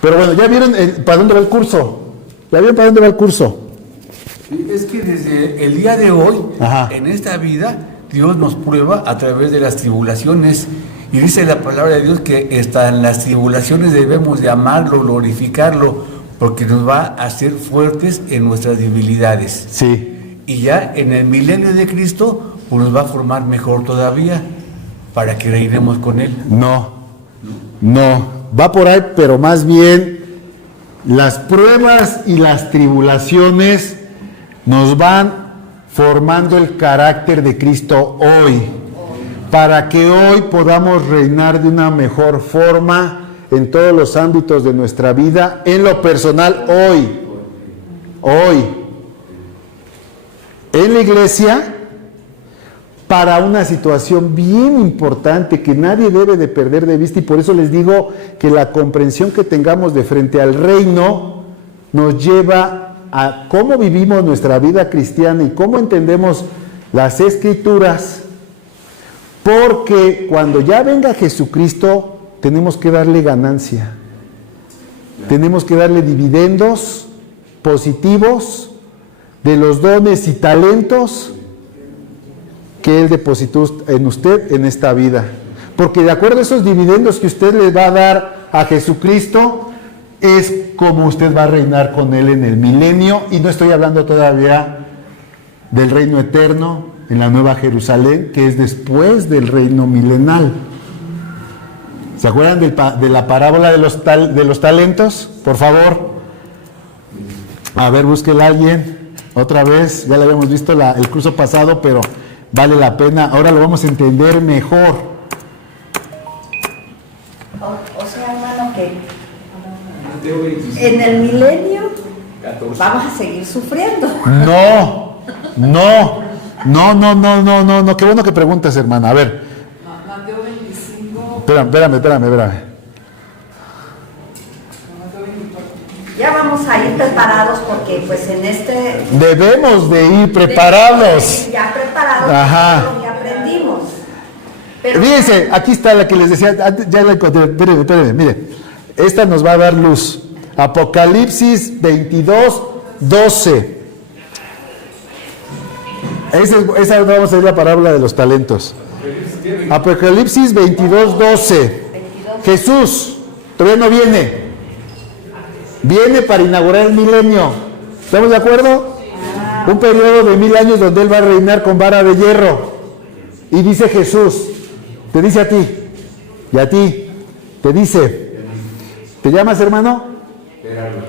Pero bueno, ¿ya vieron para dónde va el curso? ¿Ya vieron para dónde va el curso? Es que desde el día de hoy, Ajá, en esta vida, Dios nos prueba a través de las tribulaciones. Y dice la palabra de Dios que hasta en las tribulaciones debemos de amarlo, glorificarlo, porque nos va a hacer fuertes en nuestras debilidades. sí. Y ya en el milenio de Cristo, pues nos va a formar mejor todavía, para que reinemos con Él. No, va por ahí, pero más bien las pruebas y las tribulaciones nos van formando el carácter de Cristo hoy, para que hoy podamos reinar de una mejor forma en todos los ámbitos de nuestra vida, en lo personal hoy, en la iglesia, para una situación bien importante que nadie debe de perder de vista, y por eso les digo que la comprensión que tengamos de frente al reino nos lleva a cómo vivimos nuestra vida cristiana y cómo entendemos las Escrituras, porque cuando ya venga Jesucristo tenemos que darle ganancia, tenemos que darle dividendos positivos de los dones y talentos que Él depositó en usted en esta vida, porque de acuerdo a esos dividendos que usted le va a dar a Jesucristo, es como usted va a reinar con Él en el milenio, y no estoy hablando todavía del reino eterno en la Nueva Jerusalén, que es después del reino milenal. ¿Se acuerdan de la parábola de los talentos? Por favor. A ver, búsquela alguien. Otra vez, ya lo habíamos visto el curso pasado, pero vale la pena. Ahora lo vamos a entender mejor. O sea, hermano, que en el milenio vamos a seguir sufriendo. No. Qué bueno que preguntas, hermana. A ver. Mateo 25. Espérame. Ya vamos a ir preparados porque pues en este... Debemos de ir preparados. Ya preparados. Ajá. Lo que aprendimos. Pero Fíjense, aquí está la que les decía, ya la encontré, espérenme, mire, esta nos va a dar luz. Apocalipsis 22, 12. Esa vamos a ver la parábola de los talentos. Apocalipsis 22, 12. Jesús todavía no viene. Viene para inaugurar el milenio. ¿Estamos de acuerdo? Un periodo de 1000 años donde Él va a reinar con vara de hierro. Y dice Jesús, te dice a ti, y a ti, te dice, ¿te llamas, hermano?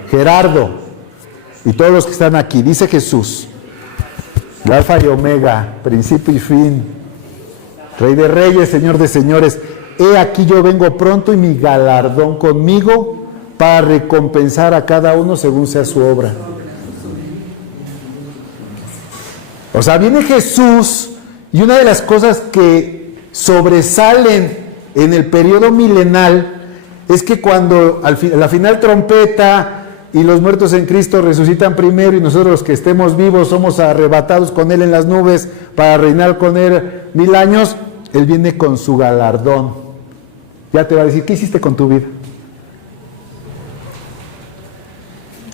Gerardo. Y todos los que están aquí, dice Jesús, el Alfa y Omega, principio y fin, Rey de reyes, Señor de señores. he aquí yo vengo pronto y mi galardón conmigo para recompensar a cada uno según sea su obra. O sea, viene Jesús y una de las cosas que sobresalen en el periodo milenal es que cuando a la final trompeta y los muertos en Cristo resucitan primero y nosotros los que estemos vivos somos arrebatados con Él en las nubes para reinar con Él 1000 años, Él viene con su galardón. Ya te va a decir, ¿qué hiciste con tu vida?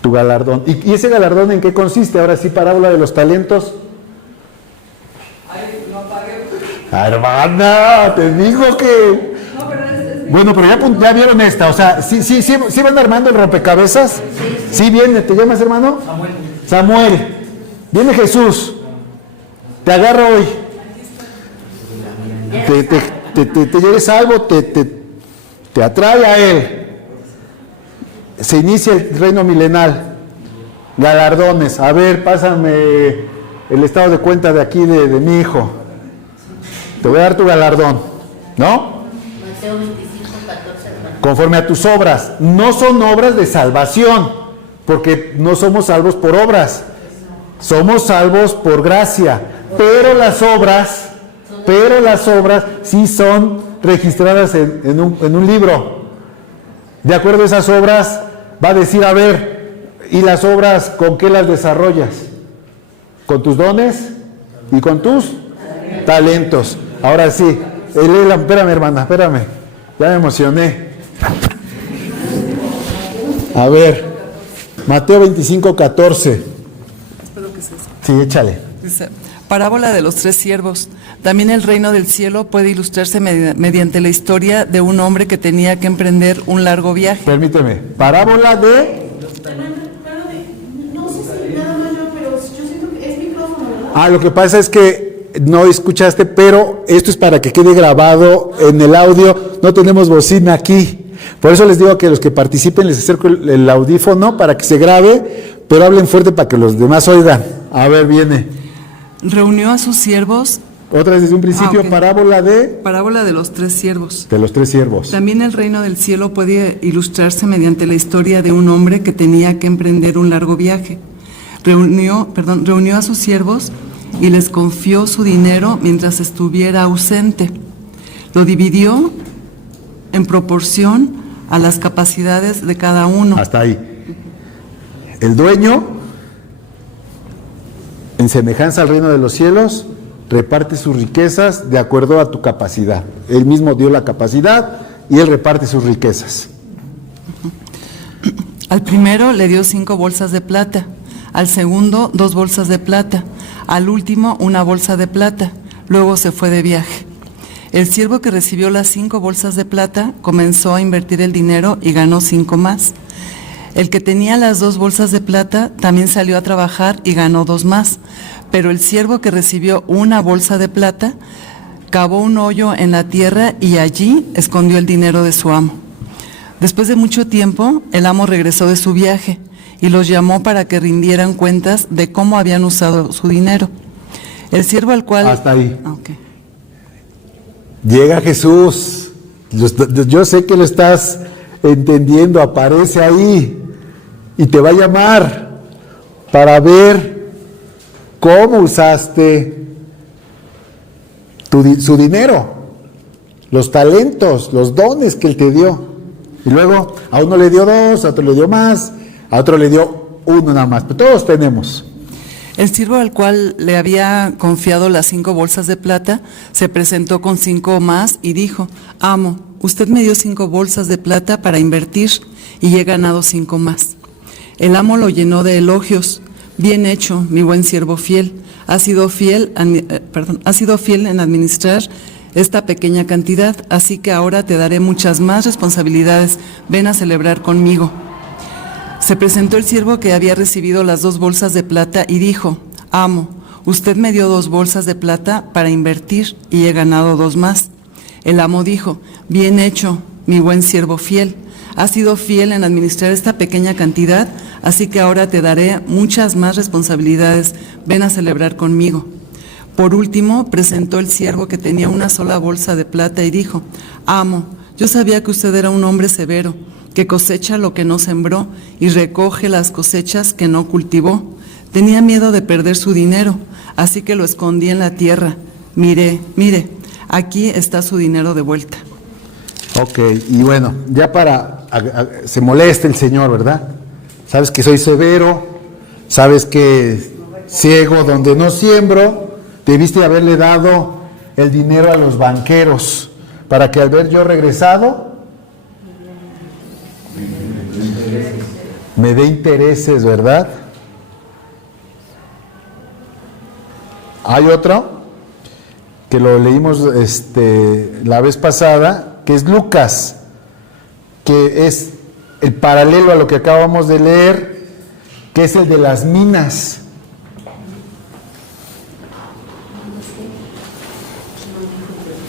Tu galardón. ¿Y ese galardón en qué consiste? Ahora sí, parábola de los talentos. Ay, no pagué. Hermana, te digo que... Bueno, pero ya vieron esta, o sea, ¿sí van armando el rompecabezas? Sí viene, ¿te llamas, hermano? Samuel. Viene Jesús, te agarra hoy, te eres salvo, te atrae a Él, se inicia el reino milenal, galardones, a ver, pásame el estado de cuenta de aquí de mi hijo, te voy a dar tu galardón, ¿no? Mateo 25, 14, hermano. Conforme a tus obras. No son obras de salvación, porque no somos salvos por obras, somos salvos por gracia, pero las obras sí son registradas en un libro. De acuerdo a esas obras, va a decir, a ver, ¿y las obras con qué las desarrollas? ¿Con tus dones y con tus talentos? Ahora sí, espérame, hermana, espérame, ya me emocioné. A ver, Mateo 25, 14. Espero que sea. Sí, échale. Dice, parábola de los 3 siervos. También el reino del cielo puede ilustrarse mediante la historia de un hombre que tenía que emprender un largo viaje. Permíteme, parábola de... No sé si nada más yo, pero yo siento que es micrófono, ¿verdad? Lo que pasa es que no escuchaste, pero esto es para que quede grabado en el audio. No tenemos bocina aquí. Por eso les digo que los que participen les acerco el audífono para que se grabe, pero hablen fuerte para que los demás oigan. A ver, viene. Reunió a sus siervos. Otra vez desde un principio, Ok. parábola de... Parábola de los 3 siervos. De los 3 siervos. También el reino del cielo puede ilustrarse mediante la historia de un hombre que tenía que emprender un largo viaje. Reunió a sus siervos y les confió su dinero mientras estuviera ausente. Lo dividió en proporción a las capacidades de cada uno. Hasta ahí. El dueño, en semejanza al reino de los cielos, reparte sus riquezas de acuerdo a tu capacidad. Él mismo dio la capacidad y él reparte sus riquezas. Al primero le dio 5 bolsas de plata, al segundo 2 bolsas de plata, al último 1 bolsa de plata. Luego se fue de viaje. El siervo que recibió las 5 bolsas de plata comenzó a invertir el dinero y ganó 5 más. El que tenía las 2 bolsas de plata también salió a trabajar y ganó 2 más. Pero el siervo que recibió 1 bolsa de plata cavó un hoyo en la tierra y allí escondió el dinero de su amo. Después de mucho tiempo, el amo regresó de su viaje y los llamó para que rindieran cuentas de cómo habían usado su dinero. El siervo al cual... Hasta ahí. Okay. Llega Jesús. Yo sé que lo estás entendiendo. Aparece ahí y te va a llamar para ver cómo usaste su dinero, los talentos, los dones que Él te dio. Y luego a uno le dio 2, a otro le dio más, a otro le dio 1 nada más. Pero todos tenemos. El siervo al cual le había confiado las 5 bolsas de plata se presentó con 5 más y dijo: Amo, usted me dio 5 bolsas de plata para invertir y he ganado 5 más. El amo lo llenó de elogios. Bien hecho, mi buen siervo fiel. Has sido fiel en administrar esta pequeña cantidad, así que ahora te daré muchas más responsabilidades. Ven a celebrar conmigo. Se presentó el siervo que había recibido las 2 bolsas de plata y dijo: Amo, usted me dio 2 bolsas de plata para invertir y he ganado 2 más. El amo dijo: Bien hecho, mi buen siervo fiel. Has sido fiel en administrar esta pequeña cantidad, así que ahora te daré muchas más responsabilidades. Ven a celebrar conmigo. Por último, presentó el siervo que tenía una sola bolsa de plata y dijo: Amo, yo sabía que usted era un hombre severo, que cosecha lo que no sembró y recoge las cosechas que no cultivó. Tenía miedo de perder su dinero, así que lo escondí en la tierra. Mire, aquí está su dinero de vuelta. Ok, y bueno, ya se molesta el Señor, ¿verdad? Sabes que soy severo, sabes que ciego donde no siembro, debiste haberle dado el dinero a los banqueros para que al ver yo regresado me dé intereses, ¿verdad? Hay otro que lo leímos la vez pasada, que es Lucas, que es el paralelo a lo que acabamos de leer, que es el de las minas.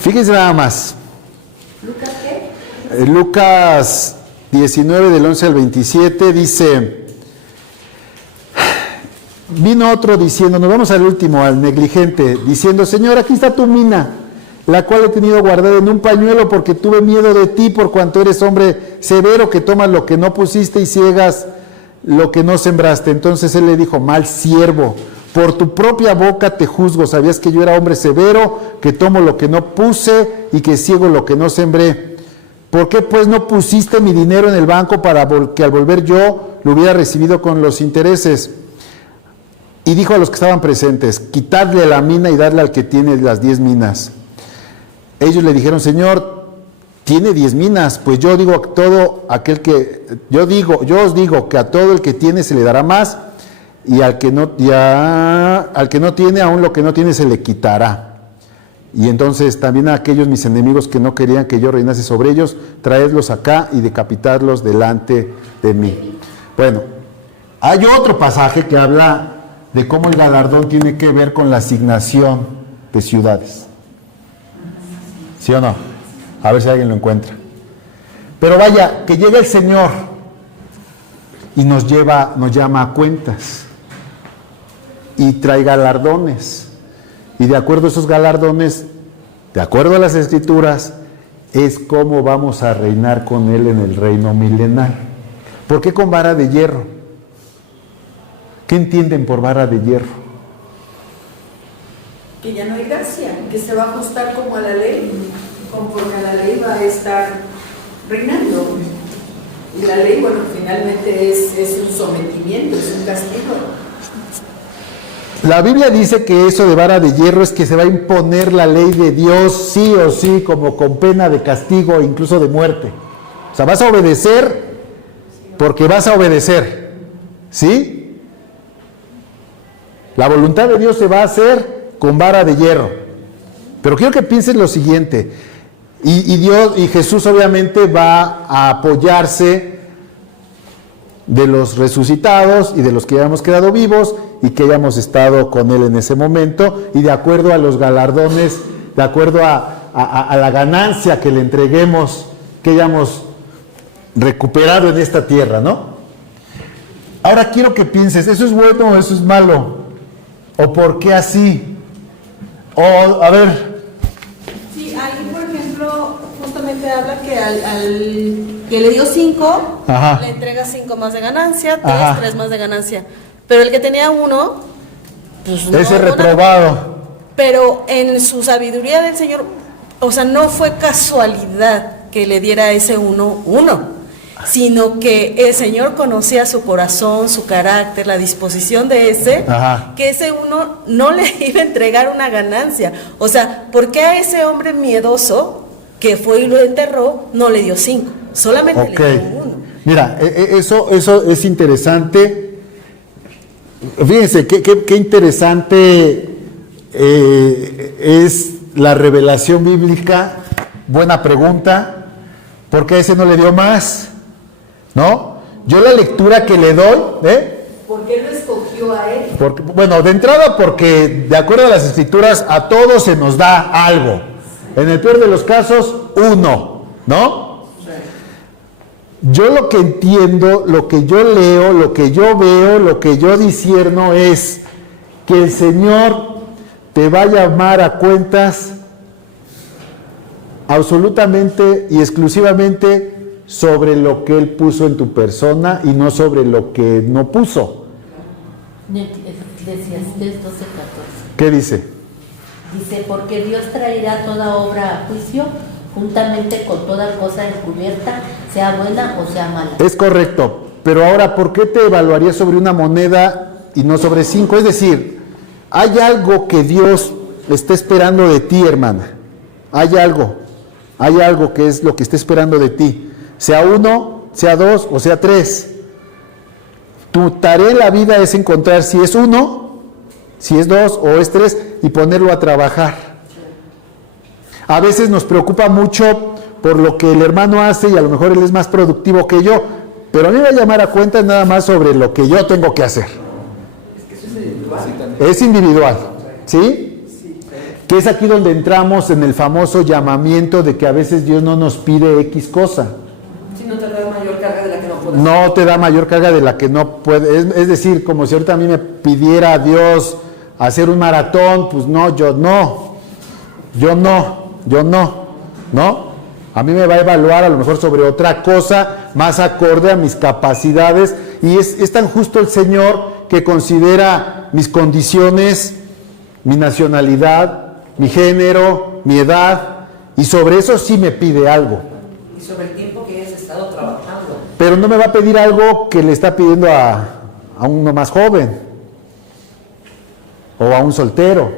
Fíjense nada más. ¿Lucas qué? Lucas 19 del 11 al 27 dice: vino otro diciendo, nos vamos al último, al negligente, diciendo: Señor, aquí está tu mina, la cual he tenido guardada en un pañuelo porque tuve miedo de ti, por cuanto eres hombre severo, que tomas lo que no pusiste y ciegas lo que no sembraste. Entonces él le dijo: mal siervo, por tu propia boca te juzgo. Sabías que yo era hombre severo, que tomo lo que no puse y que ciego lo que no sembré. ¿Por qué pues no pusiste mi dinero en el banco para que al volver yo lo hubiera recibido con los intereses? Y dijo a los que estaban presentes: quitadle la mina y dadle al que tiene las 10 minas. Ellos le dijeron: Señor, tiene 10 minas. Pues yo os digo que a todo el que tiene se le dará más, y al que no tiene, aún lo que no tiene se le quitará. Y entonces también a aquellos mis enemigos que no querían que yo reinase sobre ellos, traedlos acá y decapitadlos delante de mí. Bueno, hay otro pasaje que habla de cómo el galardón tiene que ver con la asignación de ciudades. ¿Sí o no? A ver si alguien lo encuentra. Pero vaya, que llega el Señor y nos llama a cuentas y trae galardones. Y de acuerdo a esos galardones, de acuerdo a las Escrituras, es cómo vamos a reinar con Él en el reino milenar. ¿Por qué con vara de hierro? ¿Qué entienden por vara de hierro? Que ya no hay gracia, que se va a ajustar como a la ley, conforme a la ley va a estar reinando. Y la ley, bueno, finalmente es un sometimiento, es un castigo. La Biblia dice que eso de vara de hierro es que se va a imponer la ley de Dios sí o sí, como con pena de castigo e incluso de muerte. O sea, vas a obedecer porque vas a obedecer, ¿sí? La voluntad de Dios se va a hacer con vara de hierro. Pero quiero que pienses lo siguiente, y Jesús obviamente va a apoyarse de los resucitados y de los que ya hemos quedado vivos y que hayamos estado con Él en ese momento, y de acuerdo a los galardones, de acuerdo a la ganancia que le entreguemos, que hayamos recuperado en esta tierra, ¿no? Ahora quiero que pienses, ¿eso es bueno o eso es malo? ¿O por qué así? O, a ver. Sí, ahí por ejemplo, justamente habla que al que le dio 5, le entrega 5 más de ganancia, 3 más de ganancia. Pero el que tenía 1, pues no. Ese reprobado. Pero en su sabiduría del Señor, o sea, no fue casualidad que le diera ese 1, sino que el Señor conocía su corazón, su carácter, la disposición de ese, que ese 1 no le iba a entregar una ganancia. O sea, ¿por qué a ese hombre miedoso que fue y lo enterró no le dio 5? Solamente le dio 1. Mira, eso es interesante. Fíjense, qué interesante es la revelación bíblica. Buena pregunta. ¿Por qué a ese no le dio más? ¿No? Yo la lectura que le doy, ¿Por qué lo escogió a él? Bueno, de entrada porque de acuerdo a las Escrituras a todos se nos da algo. En el peor de los casos, 1, ¿no? Yo lo que entiendo, lo que yo leo, lo que yo veo, lo que yo discierno es que el Señor te va a llamar a cuentas absolutamente y exclusivamente sobre lo que Él puso en tu persona y no sobre lo que no puso. Eclesiastés 12:14. ¿Qué dice? Dice, porque Dios traerá toda obra a juicio, juntamente con toda cosa encubierta, sea buena o sea mala. Es correcto, pero ahora, ¿por qué te evaluaría sobre una moneda y no sobre 5? Es decir, hay algo que Dios está esperando de ti, hermana. Hay algo que es lo que está esperando de ti. Sea 1, sea 2 o sea 3. Tu tarea en la vida es encontrar si es 1, si es 2 o es 3 y ponerlo a trabajar. A veces nos preocupa mucho por lo que el hermano hace y a lo mejor él es más productivo que yo, pero a mí me va a llamar a cuenta nada más sobre lo que yo tengo que hacer. Es individual, ¿sí? Que es aquí donde entramos en el famoso llamamiento de que a veces Dios no nos pide X cosa. Si no te da mayor carga de la que no puedes. No te da mayor carga de la que no puede. Es decir, como si ahorita a mí me pidiera a Dios hacer un maratón, pues no, yo no. ¿No? A mí me va a evaluar a lo mejor sobre otra cosa más acorde a mis capacidades y es tan justo el Señor que considera mis condiciones, mi nacionalidad, mi género, mi edad, y sobre eso sí me pide algo. Y sobre el tiempo que hayas estado trabajando. Pero no me va a pedir algo que le está pidiendo a uno más joven o a un soltero.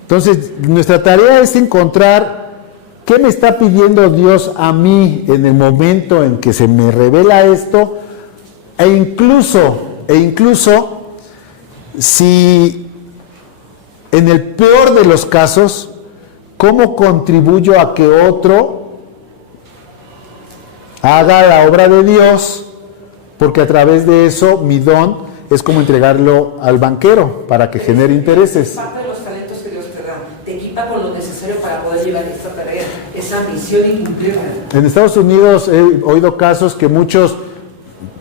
Entonces, nuestra tarea es encontrar qué me está pidiendo Dios a mí en el momento en que se me revela esto, e incluso si en el peor de los casos, cómo contribuyo a que otro haga la obra de Dios, porque a través de eso mi don es como entregarlo al banquero para que genere intereses. Parte de los talentos que Dios te da, te equipa con lo necesario para poder llevar esta tarea, esa misión y cumplirla. En Estados Unidos he oído casos que muchos,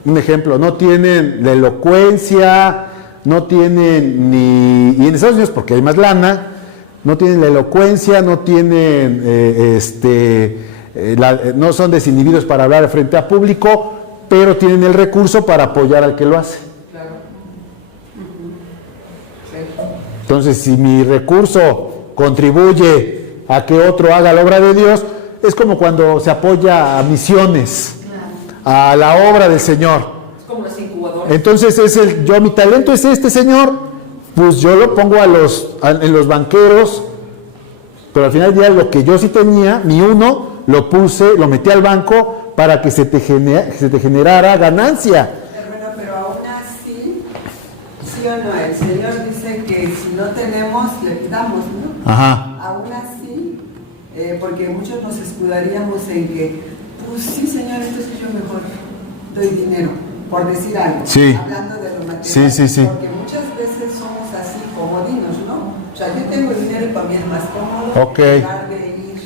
un ejemplo, no tienen la elocuencia, no tienen ni, y en Estados Unidos porque hay más lana, no tienen la elocuencia, no tienen, no son desinhibidos para hablar frente a público, pero tienen el recurso para apoyar al que lo hace. Claro. Entonces, si mi recurso contribuye a que otro haga la obra de Dios, es como cuando se apoya a misiones, a la obra del Señor. Es como las incubadoras. Entonces, mi talento es este, Señor, pues yo lo pongo en los banqueros, pero al final del día lo que yo sí tenía, mi uno, lo metí al banco para que se te generara ganancia. Hermano, pero aún así, sí o no, el Señor dice que si no tenemos, le pidamos, ¿no? Ajá. Aún así, porque muchos nos escudaríamos en que, pues sí, Señor, entonces yo mejor doy dinero, por decir algo. Sí. Hablando de lo material. Sí. Porque muchas veces somos así, comodinos, ¿no? O sea, yo tengo dinero y para mí es más cómodo. Ok. Dejar de ir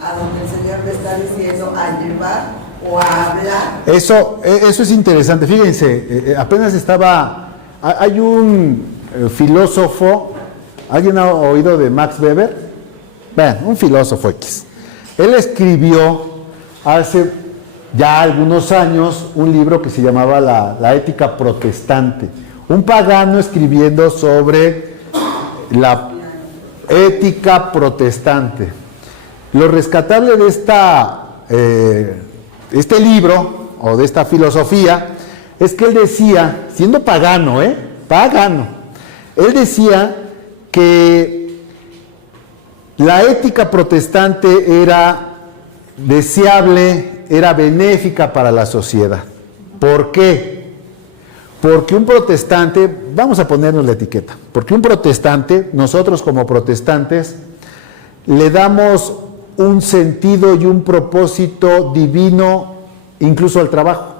a donde el Señor me está diciendo a llevar o a hablar. Eso es interesante. Fíjense, apenas hay un filósofo, ¿alguien ha oído de Max Weber? Bueno, un filósofo X. Él escribió hace ya algunos años un libro que se llamaba La ética protestante. Un pagano escribiendo sobre la ética protestante. Lo rescatable de este libro o de esta filosofía es que él decía, siendo pagano, él decía que la ética protestante era deseable, era benéfica para la sociedad. ¿Por qué? Porque un protestante, vamos a ponernos la etiqueta, porque un protestante, nosotros como protestantes, le damos un sentido y un propósito divino incluso al trabajo,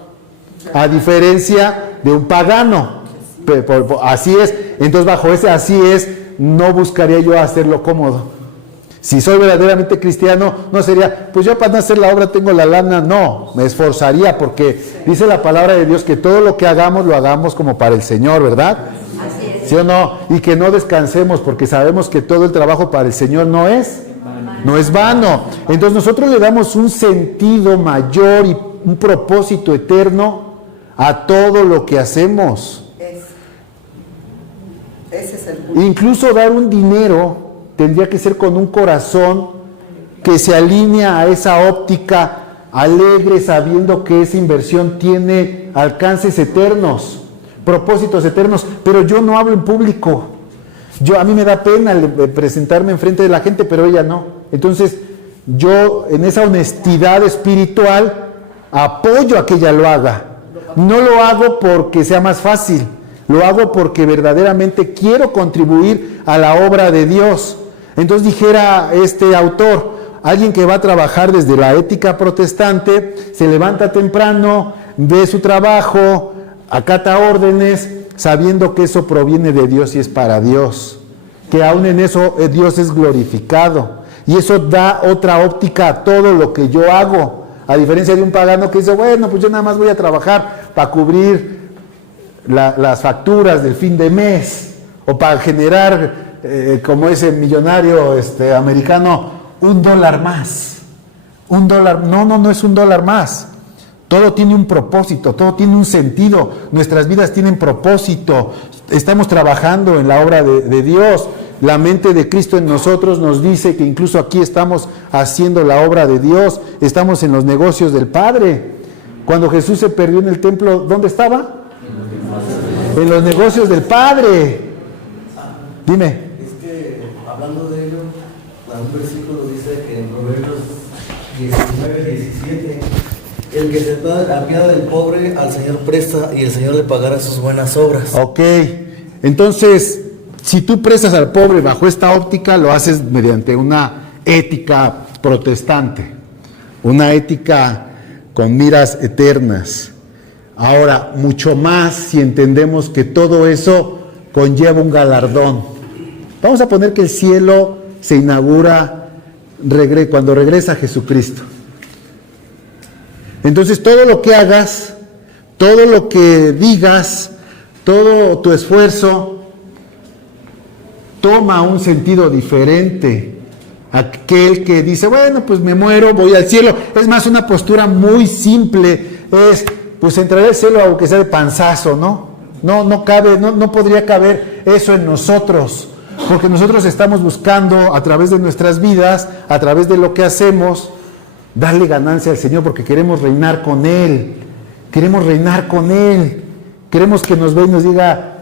a diferencia de un pagano. Así es, entonces bajo ese así es, no buscaría yo hacerlo cómodo. Si soy verdaderamente cristiano, no sería, pues yo para no hacer la obra tengo la lana, no, me esforzaría porque dice la palabra de Dios que todo lo que hagamos, lo hagamos como para el Señor, ¿verdad? Así es. ¿Sí o no? Y que no descansemos porque sabemos que todo el trabajo para el Señor no es vano. Entonces nosotros le damos un sentido mayor y un propósito eterno a todo lo que hacemos. Ese es el punto. Incluso dar un dinero tendría que ser con un corazón que se alinea a esa óptica alegre, sabiendo que esa inversión tiene alcances eternos, propósitos eternos. Pero yo no hablo en público. A mí me da pena presentarme enfrente de la gente, pero ella no. Entonces, yo en esa honestidad espiritual apoyo a que ella lo haga. No lo hago porque sea más fácil, lo hago porque verdaderamente quiero contribuir a la obra de Dios. Entonces dijera este autor, alguien que va a trabajar desde la ética protestante, se levanta temprano, ve su trabajo, acata órdenes, sabiendo que eso proviene de Dios y es para Dios, que aún en eso Dios es glorificado, y eso da otra óptica a todo lo que yo hago, a diferencia de un pagano que dice, bueno, pues yo nada más voy a trabajar para cubrir las facturas del fin de mes, o para generar, como ese millonario americano, $1 más. No es $1 más. Todo tiene un propósito, todo tiene un sentido. Nuestras vidas tienen propósito. Estamos trabajando en la obra de Dios. La mente de Cristo en nosotros nos dice que incluso aquí estamos haciendo la obra de Dios. Estamos en los negocios del Padre. Cuando Jesús se perdió en el templo, ¿dónde estaba? En los negocios del Padre. Dime. Es que, hablando de ello, un versículo dice que en Proverbios 19:17, el que se apiada del pobre, al Señor presta y el Señor le pagará sus buenas obras. Ok, entonces, si tú prestas al pobre bajo esta óptica, lo haces mediante una ética protestante, una ética con miras eternas. Ahora, mucho más si entendemos que todo eso conlleva un galardón. Vamos a poner que el cielo se inaugura cuando regresa Jesucristo. Entonces todo lo que hagas, todo lo que digas, todo tu esfuerzo toma un sentido diferente. Aquel que dice, bueno, pues me muero, voy al cielo. Es más, una postura muy simple es, pues entraré al cielo aunque sea de panzazo, ¿no? No podría caber eso en nosotros. Porque nosotros estamos buscando a través de nuestras vidas, a través de lo que hacemos, darle ganancia al Señor porque queremos reinar con Él. Queremos reinar con Él. Queremos que nos vea y nos diga,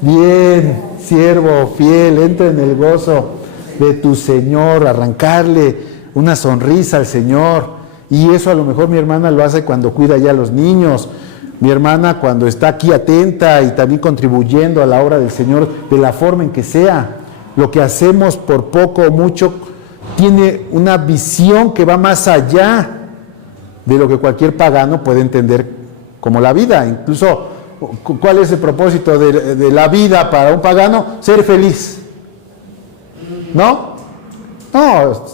bien, siervo fiel, entra en el gozo de tu Señor, arrancarle una sonrisa al Señor. Y eso a lo mejor mi hermana lo hace cuando cuida ya a los niños. Mi hermana cuando está aquí atenta y también contribuyendo a la obra del Señor de la forma en que sea. Lo que hacemos por poco o mucho tiene una visión que va más allá de lo que cualquier pagano puede entender como la vida. Incluso, ¿cuál es el propósito de la vida para un pagano? Ser feliz. ¿No? No,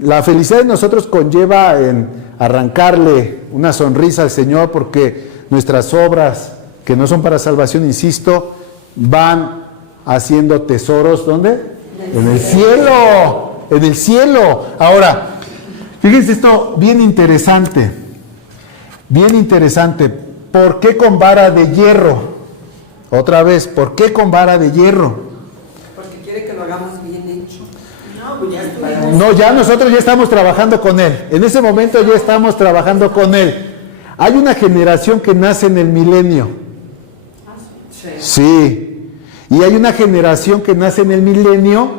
la felicidad de nosotros conlleva en arrancarle una sonrisa al Señor porque nuestras obras, que no son para salvación, insisto, van haciendo tesoros, ¿dónde? En el cielo, en el cielo. Ahora, fíjense esto bien interesante. ¿Por qué con vara de hierro? Otra vez, ¿por qué con vara de hierro? Porque quiere que lo hagamos bien hecho. No, ya nosotros ya estamos trabajando con Él. En ese momento ya estamos trabajando con Él. Hay una generación que nace en el milenio. Sí. Y hay una generación que nace en el milenio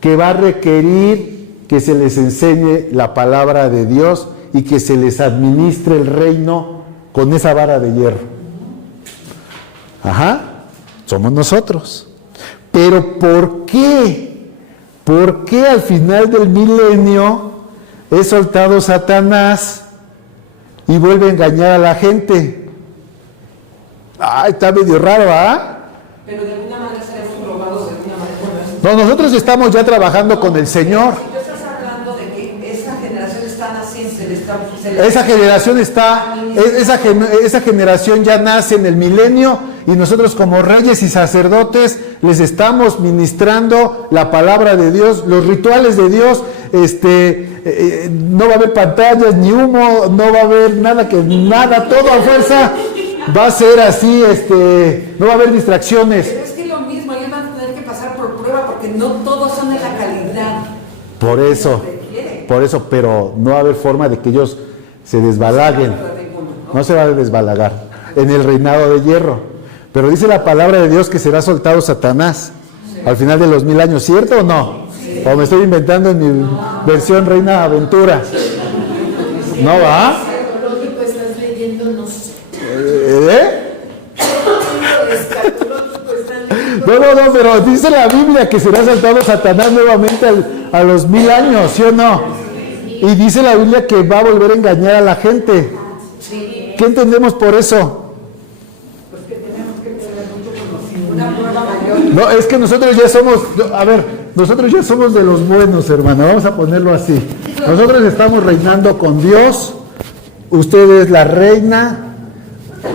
que va a requerir que se les enseñe la palabra de Dios y que se les administre el reino con esa vara de hierro. Ajá. Somos nosotros. Pero ¿por qué? ¿Por qué al final del milenio es soltado Satanás y vuelve a engañar a la gente? Está medio raro, ¿ah? Pero de alguna manera seremos probados de alguna manera. No, nosotros estamos ya trabajando con el Señor. Si tú estás hablando de que esa generación está naciendo, Esa generación esa generación ya nace en el milenio y nosotros como reyes y sacerdotes les estamos ministrando la palabra de Dios, los rituales de Dios. No va a haber pantallas ni humo, no va a haber nada, todo a fuerza va a ser así, no va a haber distracciones. Pero es que lo mismo, ellos van a tener que pasar por prueba porque no todos son de la calidad. Por eso, pero no va a haber forma de que ellos se desbalaguen. No se va a desbalagar en el reinado de hierro. Pero dice la palabra de Dios que será soltado Satanás al final de los 1000 años, ¿cierto o no? O me estoy inventando en mi versión Reina Aventura. ¿No va? Escatológico estás leyendo, no sé. No, pero dice la Biblia que será soltado Satanás nuevamente a los 1000 años, ¿sí o no? Y dice la Biblia que va a volver a engañar a la gente. ¿Qué entendemos por eso? No, es que nosotros ya somos, nosotros ya somos de los buenos, hermano, vamos a ponerlo así. Nosotros estamos reinando con Dios, usted es la reina,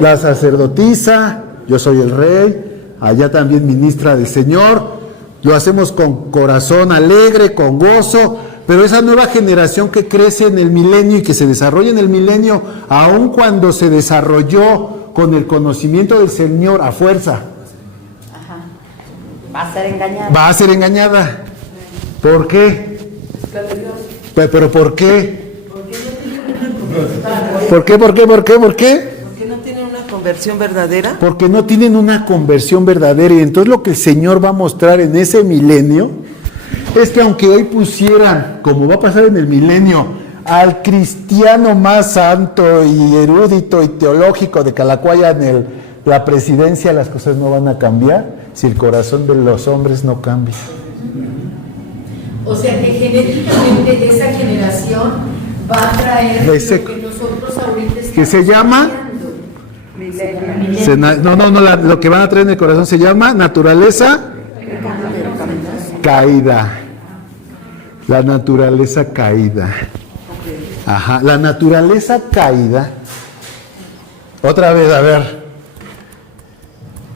la sacerdotisa, yo soy el rey, allá también ministra del Señor, lo hacemos con corazón alegre, con gozo, pero esa nueva generación que crece en el milenio y que se desarrolla en el milenio, aun cuando se desarrolló con el conocimiento del Señor a fuerza, Va a ser engañada. va a ser engañada. ¿Por qué? ¿Pero por qué? ¿Por qué? ¿Porque no tienen una conversión verdadera? Porque no tienen una conversión verdadera. Y entonces lo que el Señor va a mostrar en ese milenio es que aunque hoy pusieran, como va a pasar en el milenio, al cristiano más santo y erudito y teológico de Calacuaya en la presidencia, las cosas no van a cambiar si el corazón de los hombres no cambia. O sea que genéticamente esa generación va a traer lo que nosotros ahorita estamos ¿Qué se llama? Lo que van a traer en el corazón se llama naturaleza caída. La naturaleza caída. Ajá, la naturaleza caída. Otra vez, a ver.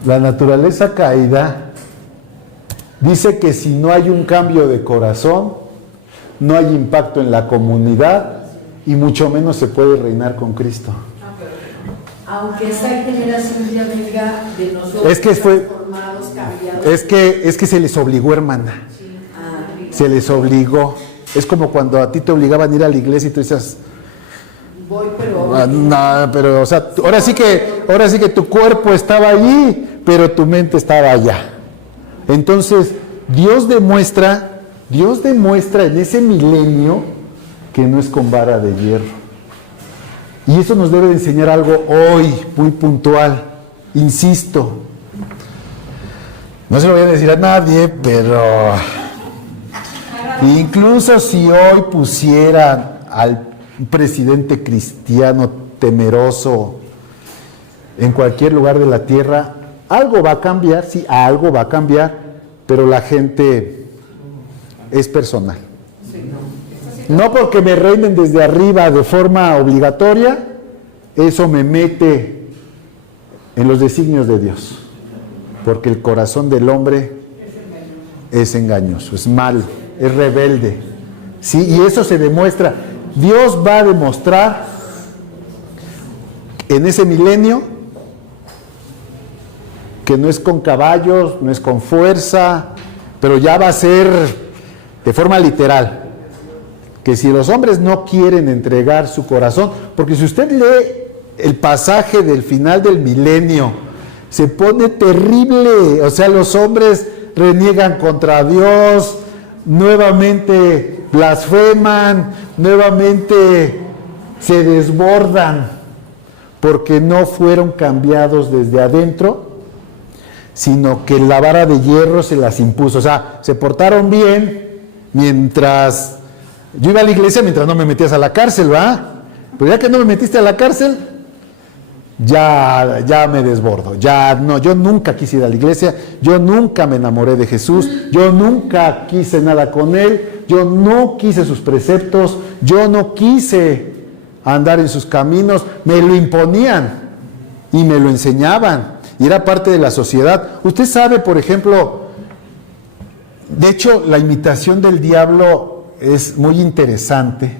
La naturaleza caída dice que si no hay un cambio de corazón, no hay impacto en la comunidad y mucho menos se puede reinar con Cristo. Aunque esa generación ya venga de nosotros transformados, cambiados. Es que se les obligó, hermana. Se les obligó. Es como cuando a ti te obligaban a ir a la iglesia y tú decías, voy, pero no, pero o sea, ahora sí que tu cuerpo estaba allí, pero tu mente estaba allá. Entonces, Dios demuestra en ese milenio que no es con vara de hierro. Y eso nos debe de enseñar algo hoy, muy puntual. Insisto, no se lo voy a decir a nadie, pero incluso si hoy pusieran al presidente cristiano temeroso en cualquier lugar de la tierra, algo va a cambiar, sí, algo va a cambiar, pero la gente es personal. No porque me reinen desde arriba de forma obligatoria, eso me mete en los designios de Dios, porque el corazón del hombre es engañoso, es malo, es rebelde, ¿sí? Y eso se demuestra. Dios va a demostrar en ese milenio que no es con caballos, no es con fuerza, pero ya va a ser de forma literal. Que si los hombres no quieren entregar su corazón, porque si usted lee el pasaje del final del milenio, se pone terrible, o sea, los hombres reniegan contra Dios, nuevamente blasfeman, nuevamente se desbordan, porque no fueron cambiados desde adentro, sino que la vara de hierro se las impuso. O sea, se portaron bien mientras yo iba a la iglesia, mientras no me metías a la cárcel, ¿va? Pero ya que no me metiste a la cárcel, ya me desbordo. Ya no, yo nunca quise ir a la iglesia, yo nunca me enamoré de Jesús, yo nunca quise nada con Él, yo no quise sus preceptos, yo no quise andar en sus caminos, me lo imponían y me lo enseñaban. y era parte de la sociedad. Usted sabe, por ejemplo, de hecho, la imitación del diablo es muy interesante,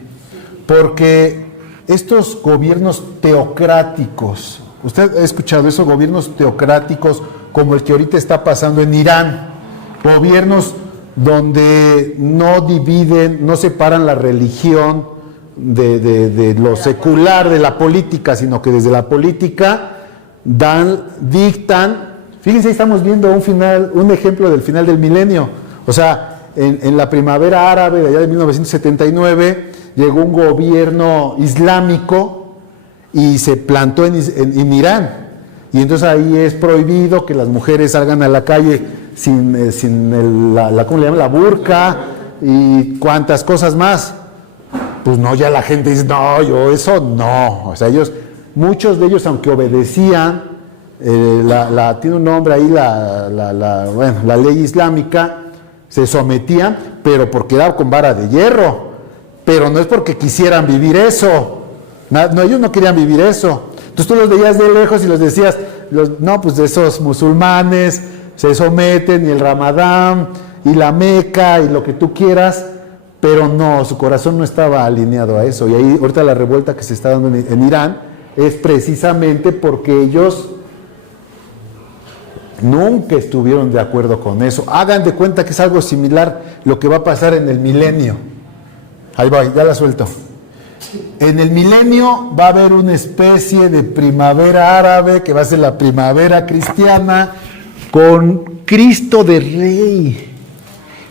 porque estos gobiernos teocráticos, usted ha escuchado esos gobiernos teocráticos como el que ahorita está pasando en Irán, gobiernos donde no dividen, no separan la religión de lo secular, de la política, sino que desde la política dictan. Fíjense, estamos viendo un ejemplo del final del milenio. O sea, en la primavera árabe de allá de 1979 llegó un gobierno islámico y se plantó en Irán. Y entonces ahí es prohibido que las mujeres salgan a la calle sin ¿cómo le llaman? La burka y cuantas cosas más. Pues no, ya la gente dice, no, yo eso no. O sea, muchos de ellos, aunque obedecían, tiene un nombre ahí, la ley islámica, se sometían, pero porque era con vara de hierro. Pero no es porque quisieran vivir eso. No, ellos no querían vivir eso. Entonces tú los veías de lejos y los decías, no, pues esos musulmanes se someten, y el Ramadán, y la Meca, y lo que tú quieras, pero no, su corazón no estaba alineado a eso. Y ahí ahorita la revuelta que se está dando en Irán es precisamente porque ellos nunca estuvieron de acuerdo con eso. Hagan de cuenta que es algo similar lo que va a pasar en el milenio. Ahí va, ya la suelto. En el milenio va a haber una especie de primavera árabe que va a ser la primavera cristiana, con Cristo de Rey,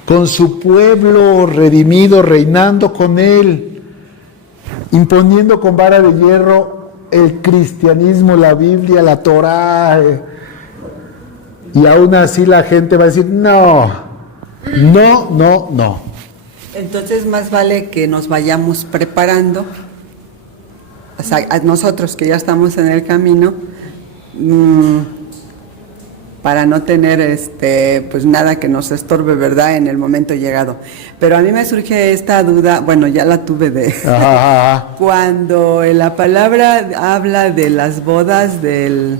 con su pueblo redimido, reinando con él, imponiendo con vara de hierro el cristianismo, la Biblia, la Torá. Y aún así la gente va a decir, no. Entonces más vale que nos vayamos preparando, o sea, a nosotros que ya estamos en el camino, para no tener pues nada que nos estorbe, ¿verdad?, en el momento llegado. Pero a mí me surge esta duda, bueno, ya la tuve cuando en la palabra habla de las bodas del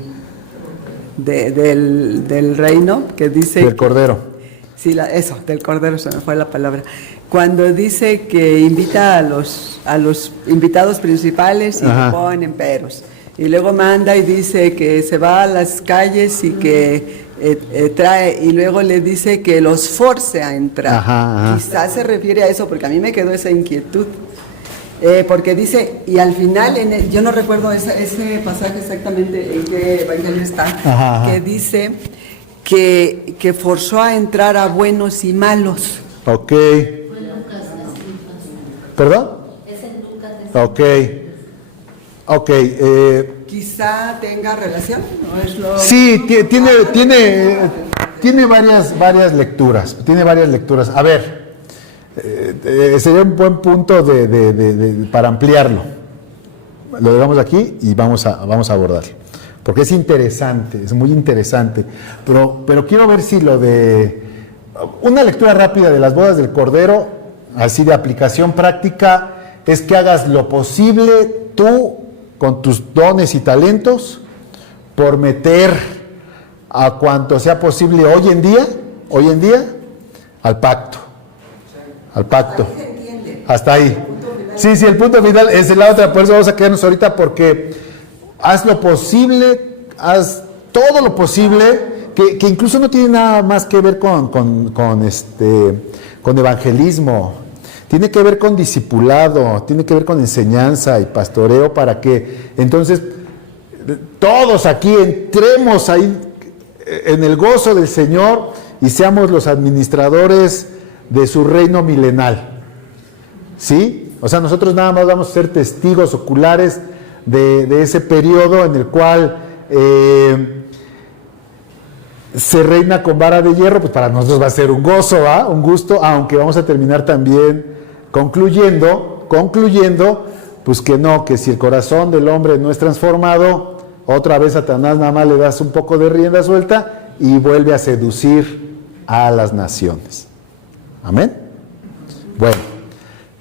reino, que dice... Del Cordero. Sí, del Cordero, se me fue la palabra. Cuando dice que invita a los invitados principales y ponen peros. Y luego manda y dice que se va a las calles y que trae, y luego le dice que los force a entrar. Quizás se refiere a eso, porque a mí me quedó esa inquietud. Porque dice, y al final, yo no recuerdo ese pasaje exactamente en qué evangelio está, que dice que forzó a entrar a buenos y malos. Ok. ¿Perdón? Es en Lucas. Ok. Quizá tenga relación, ¿no es lo...? Sí, tiene varias lecturas. A ver, sería un buen punto para ampliarlo. Lo dejamos aquí y vamos a abordarlo. Porque es interesante, es muy interesante. Pero quiero ver si una lectura rápida de las bodas del Cordero, así de aplicación práctica, es que hagas lo posible tú, con tus dones y talentos, por meter a cuanto sea posible hoy en día, al pacto. Hasta ahí. Sí, el punto final es la otra, por eso vamos a quedarnos ahorita, porque haz lo posible, haz todo lo posible, que incluso no tiene nada más que ver con evangelismo. Tiene que ver con discipulado, tiene que ver con enseñanza y pastoreo, para que entonces todos aquí entremos ahí en el gozo del Señor y seamos los administradores de su reino milenal. ¿Sí? O sea, nosotros nada más vamos a ser testigos oculares de ese periodo en el cual se reina con vara de hierro. Pues para nosotros va a ser un gozo, un gusto, aunque vamos a terminar también concluyendo, pues que si el corazón del hombre no es transformado, otra vez Satanás nada más le das un poco de rienda suelta y vuelve a seducir a las naciones. Amén. Bueno,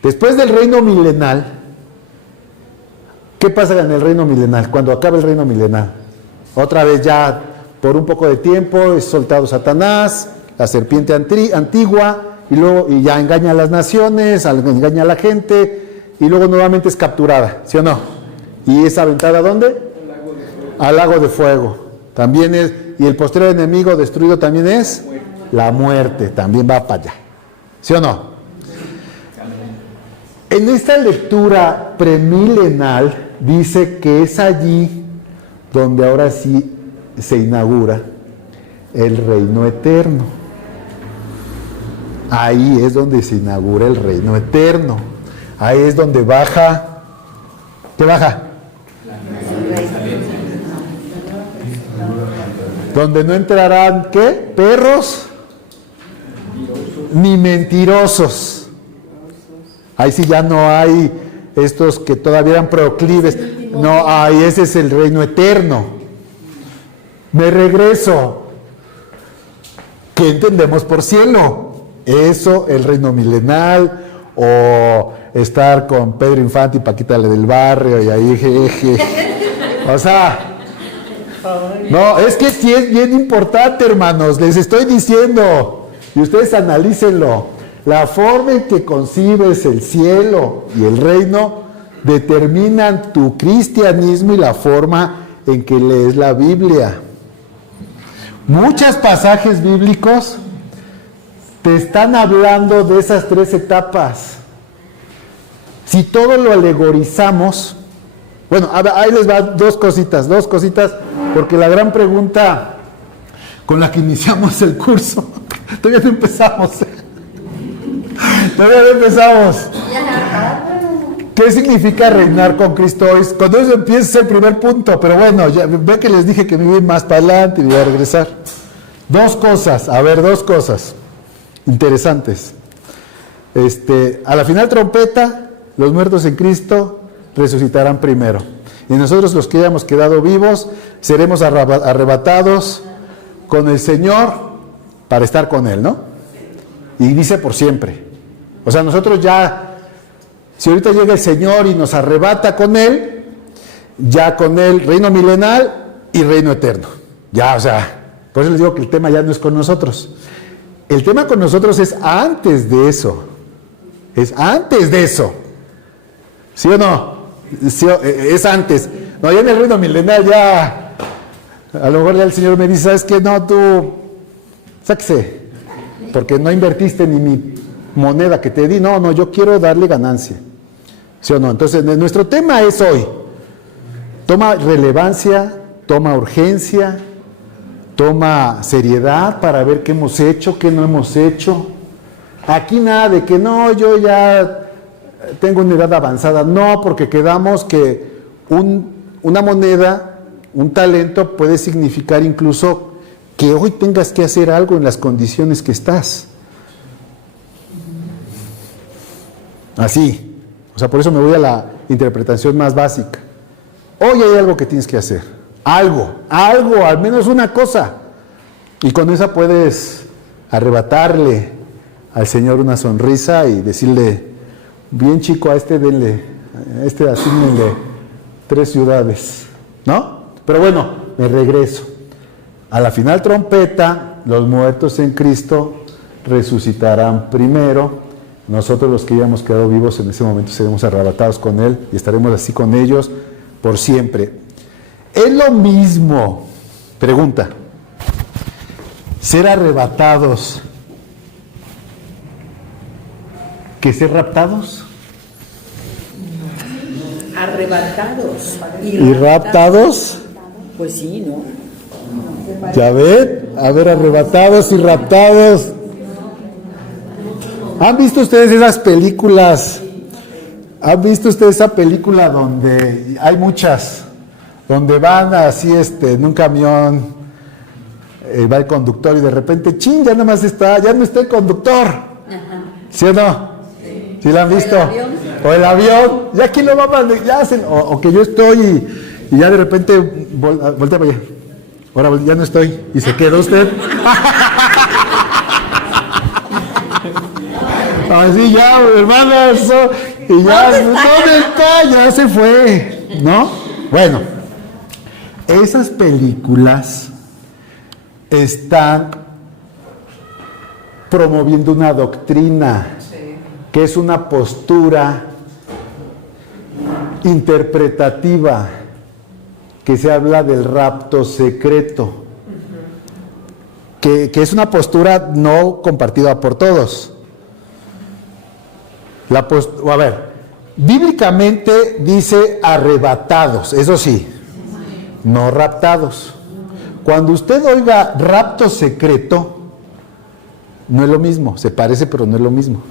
después del reino milenal, ¿qué pasa en el reino milenal? Cuando acaba el reino milenal, otra vez ya por un poco de tiempo es soltado Satanás, la serpiente antigua, y ya engaña a las naciones, engaña a la gente, y luego nuevamente es capturada, ¿sí o no? ¿Y es aventada a dónde? Al lago de fuego. También es, y el posterior enemigo destruido también es la muerte, también va para allá, ¿sí o no? En esta lectura premilenal dice que es allí donde ahora sí se inaugura el reino eterno. Ahí es donde se inaugura el reino eterno. Ahí es donde baja. ¿Qué baja? Donde no entrarán, ¿qué? Perros ni mentirosos. Ahí sí ya no hay estos que todavía eran proclives. No, ahí ese es el reino eterno. Me regreso. ¿Qué entendemos por cielo? Eso, el reino milenal, o estar con Pedro Infante y Paquita la del barrio, y ahí, jeje. O sea, no, es que sí es bien importante, hermanos, les estoy diciendo, y ustedes analícenlo, la forma en que concibes el cielo y el reino determinan tu cristianismo y la forma en que lees la Biblia. Muchos pasajes bíblicos te están hablando de esas tres etapas. Si todo lo alegorizamos, bueno, ahí les va dos cositas, porque la gran pregunta con la que iniciamos el curso, todavía no empezamos. ¿Qué significa reinar con Cristo hoy? Cuando eso empieza es el primer punto, pero bueno, ya ve que les dije que me voy más para adelante y voy a regresar. Dos cosas interesantes. A la final trompeta, los muertos en Cristo resucitarán primero. Y nosotros los que hayamos quedado vivos, seremos arrebatados con el Señor para estar con Él, ¿no? Y dice por siempre. O sea, nosotros ya, si ahorita llega el Señor y nos arrebata con Él, ya con Él reino milenal y reino eterno. Ya, o sea, por eso les digo que el tema ya no es con nosotros. El tema con nosotros es antes de eso. Es antes de eso. ¿Sí o no? Sí, es antes. No, ya en el reino milenal ya, a lo mejor ya el Señor me dice, ¿sabes qué? No, tú, sáquese, porque no invertiste ni mi moneda que te di. No, yo quiero darle ganancia. ¿Sí o no? Entonces, nuestro tema es hoy. Toma relevancia, toma urgencia, toma seriedad para ver qué hemos hecho, qué no hemos hecho. Aquí nada de que no, yo ya tengo una edad avanzada. No, porque quedamos que una moneda, un talento puede significar incluso que hoy tengas que hacer algo en las condiciones que estás. Así. O sea, por eso me voy a la interpretación más básica. Hoy hay algo que tienes que hacer. Algo, al menos una cosa. Y con esa puedes arrebatarle al Señor una sonrisa y decirle, bien chico, a este denle, a este asígnenle 3 ciudades, ¿no? Pero bueno, me regreso. A la final trompeta, los muertos en Cristo resucitarán primero. Nosotros los que hayamos quedado vivos en ese momento seremos arrebatados con Él y estaremos así con ellos por siempre. Es lo mismo, pregunta, ser arrebatados que ser raptados. Arrebatados. ¿Y raptados? Pues sí, ¿no? Ya ven, a ver, arrebatados y raptados. ¿Han visto ustedes esas películas? ¿Han visto ustedes esa película donde hay muchas? Donde van así en un camión, va el conductor y de repente, ¡chin! Ya no está el conductor. Ajá. ¿Sí o no? Sí. ¿Sí la han visto? O el avión. Ya aquí lo va a mandar, o que yo estoy y ya de repente voltea para allá. Ahora ya no estoy. Y se quedó usted. Así ya, hermanos. Y ya, ¿dónde está? Ya se fue. ¿No? Bueno. Esas películas están promoviendo una doctrina, que es una postura interpretativa, que se habla del rapto secreto, que es una postura no compartida por todos. A ver, bíblicamente dice arrebatados, eso sí, no raptados. Cuando usted oiga rapto secreto, no es lo mismo, se parece pero no es lo mismo.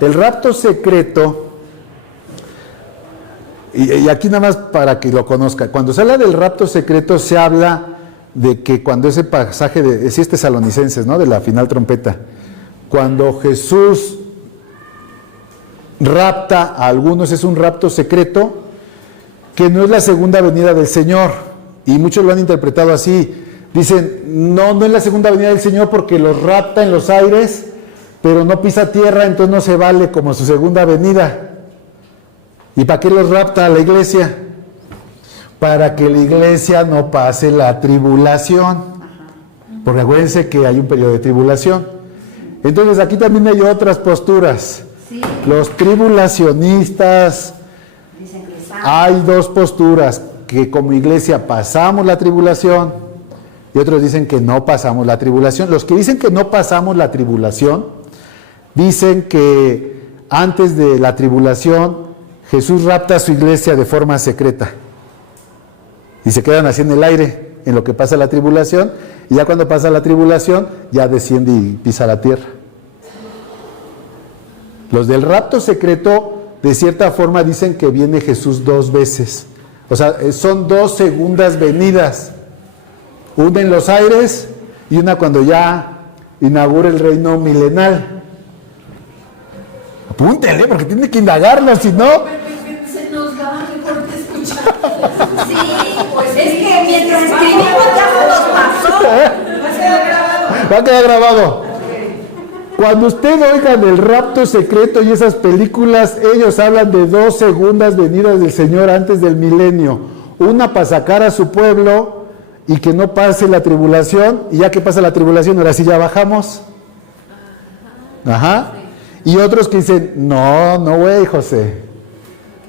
El rapto secreto, y aquí nada más para que lo conozca, cuando se habla del rapto secreto se habla de que cuando ese pasaje de, si es Tesalonicenses, ¿no?, de la final trompeta, cuando Jesús rapta a algunos, es un rapto secreto, que no es la segunda venida del Señor, y muchos lo han interpretado así. Dicen, no es la segunda venida del Señor porque los rapta en los aires, pero no pisa tierra, entonces no se vale como su segunda venida. ¿Y para qué los rapta a la iglesia? Para que la iglesia no pase la tribulación, porque acuérdense que hay un periodo de tribulación. Entonces aquí también hay otras posturas. Sí. Los tribulacionistas, hay dos posturas, que como iglesia pasamos la tribulación y otros dicen que no pasamos la tribulación. Los que dicen que no pasamos la tribulación dicen que antes de la tribulación Jesús rapta a su iglesia de forma secreta y se quedan así en el aire en lo que pasa la tribulación, y ya cuando pasa la tribulación ya desciende y pisa la tierra. Los del rapto secreto de cierta forma dicen que viene Jesús dos veces, o sea, son dos segundas venidas, una en los aires y una cuando ya inaugura el reino milenal. Apúntele, porque tiene que indagarlo, si no... Se nos va, mejor te escuchamos. Sí, pues es que mientras escribimos ya se nos pasó. Va a quedar grabado. Cuando usted oiga el rapto secreto y esas películas, ellos hablan de dos segundas venidas del Señor antes del milenio. Una para sacar a su pueblo y que no pase la tribulación, y ya que pasa la tribulación, ahora sí ya bajamos. Ajá. Y otros que dicen, no, güey, José,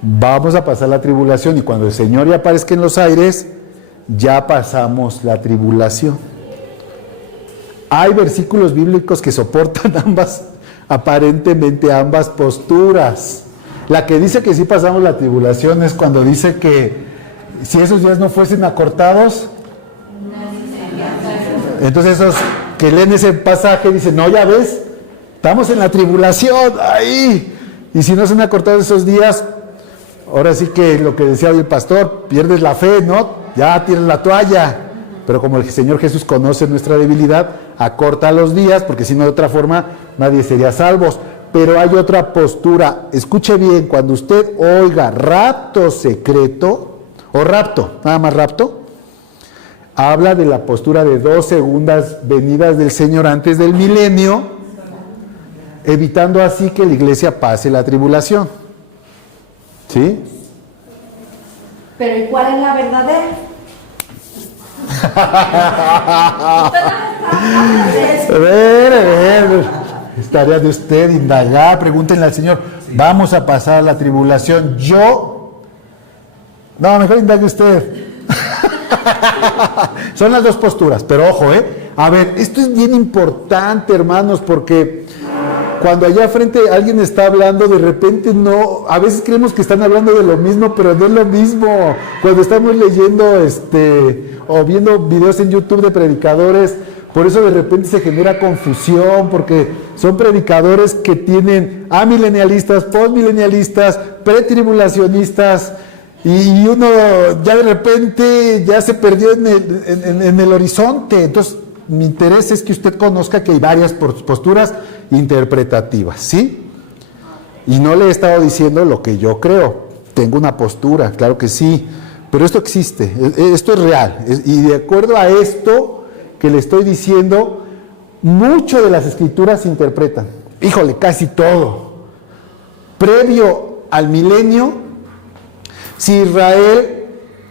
vamos a pasar la tribulación, y cuando el Señor ya aparezca en los aires, ya pasamos la tribulación. Hay versículos bíblicos que soportan aparentemente ambas posturas. La que dice que sí pasamos la tribulación es cuando dice que si esos días no fuesen acortados, entonces esos que leen ese pasaje dicen, no, ya ves, estamos en la tribulación, ahí. Y si no se han acortado esos días, ahora sí que lo que decía hoy el pastor, pierdes la fe, ¿no? Ya tienes la toalla. Pero como el Señor Jesús conoce nuestra debilidad, acorta los días, porque si no de otra forma nadie sería salvos. Pero hay otra postura. Escuche bien, cuando usted oiga rapto secreto, o rapto, nada más rapto, habla de la postura de dos segundas venidas del Señor antes del milenio, evitando así que la iglesia pase la tribulación. ¿Sí? Pero ¿y cuál es la verdadera? A ver, es tarea de usted indagar, pregúntenle al Señor, vamos a pasar la tribulación, no, mejor indague usted. Son las dos posturas, pero ojo, a ver, esto es bien importante, hermanos, porque cuando allá frente alguien está hablando, de repente no, a veces creemos que están hablando de lo mismo, pero no es lo mismo. Cuando estamos leyendo o viendo videos en YouTube de predicadores, por eso de repente se genera confusión, porque son predicadores que tienen amilenialistas, postmilenialistas, pretribulacionistas, y uno ya de repente ya se perdió en el horizonte. Entonces, mi interés es que usted conozca que hay varias posturas interpretativas, ¿sí? Y no le he estado diciendo lo que yo creo. Tengo una postura, claro que sí, pero esto existe, esto es real. Y de acuerdo a esto que le estoy diciendo, mucho de las escrituras se interpretan. Híjole, casi todo. Previo al milenio, si Israel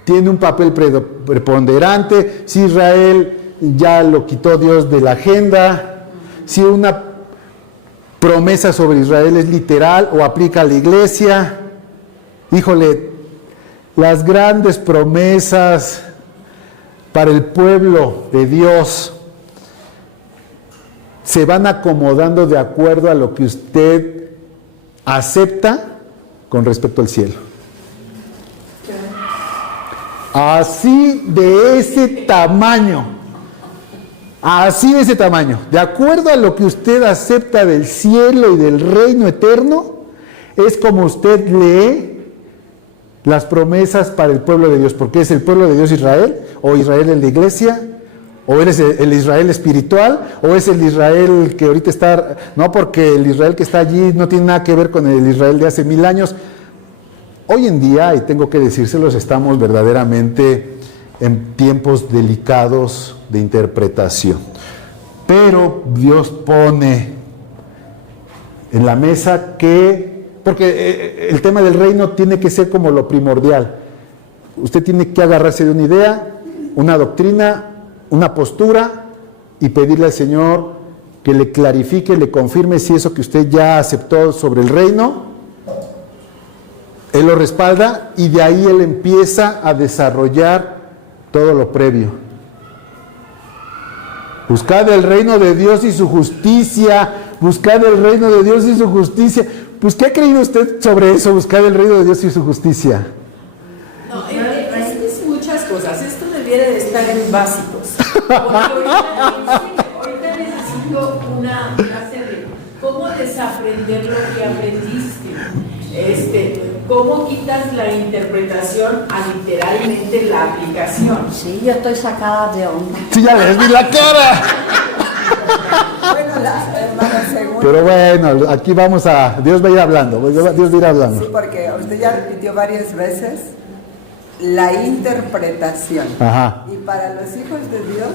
tiene un papel preponderante, si Israel ya lo quitó Dios de la agenda, si una promesa sobre Israel es literal o aplica a la iglesia. Híjole, las grandes promesas para el pueblo de Dios se van acomodando de acuerdo a lo que usted acepta con respecto al cielo. Así de ese tamaño, de acuerdo a lo que usted acepta del cielo y del reino eterno, es como usted lee las promesas para el pueblo de Dios, porque es el pueblo de Dios Israel, o Israel en la iglesia, o eres el Israel espiritual, o es el Israel que ahorita está, no, porque el Israel que está allí no tiene nada que ver con el Israel de hace 1000 años. Hoy en día, y tengo que decírselos, estamos verdaderamente en tiempos delicados de interpretación, pero Dios pone en la mesa que, porque el tema del reino tiene que ser como lo primordial. Usted tiene que agarrarse de una idea, una doctrina, una postura y pedirle al Señor que le clarifique, le confirme si eso que usted ya aceptó sobre el reino, Él lo respalda y de ahí Él empieza a desarrollar todo lo previo. Buscad el reino de Dios y su justicia, buscad el reino de Dios y su justicia. Pues, ¿qué ha creído usted sobre eso? Buscar el reino de Dios y su justicia. No, es muchas cosas. Esto debiera de estar en básicos. Porque ahorita necesito una clase de cómo desaprender lo que aprendiste. ¿Cómo quitas la interpretación a literalmente la aplicación? Sí, yo estoy sacada de onda. Sí, ya les vi la cara. Bueno, hermana, según... Pero bueno, aquí vamos a... Dios va a ir hablando, Dios va a ir hablando. Sí, porque usted ya repitió varias veces la interpretación. Ajá. Y para los hijos de Dios,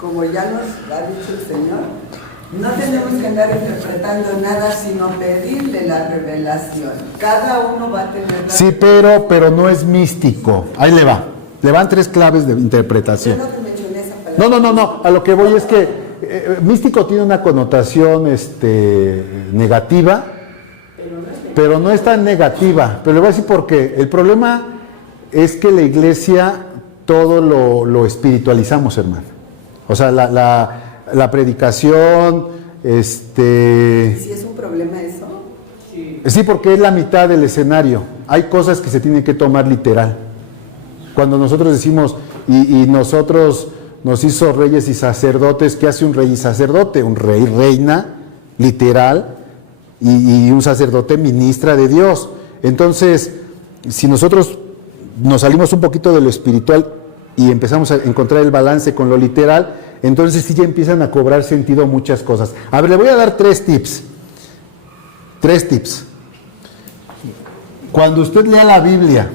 como ya nos ha dicho el Señor, no tenemos que andar interpretando nada, sino pedirle la revelación. Cada uno va a tener... Sí, pero no es místico. Ahí le va. Le van 3 claves de interpretación. Yo no te mencioné esa palabra. No. A lo que voy es que místico tiene una connotación negativa, pero no es tan negativa. Pero le voy a decir por qué. El problema es que la iglesia todo lo espiritualizamos, hermano. O sea, la predicación, ¿Sí es un problema eso? Sí, porque es la mitad del escenario. Hay cosas que se tienen que tomar literal. Cuando nosotros decimos, y nosotros nos hizo reyes y sacerdotes, ¿qué hace un rey y sacerdote? Un rey reina, literal, y un sacerdote ministra de Dios. Entonces, si nosotros nos salimos un poquito de lo espiritual y empezamos a encontrar el balance con lo literal, entonces sí ya empiezan a cobrar sentido muchas cosas. A ver, le voy a dar 3 tips. 3 tips. Cuando usted lea la Biblia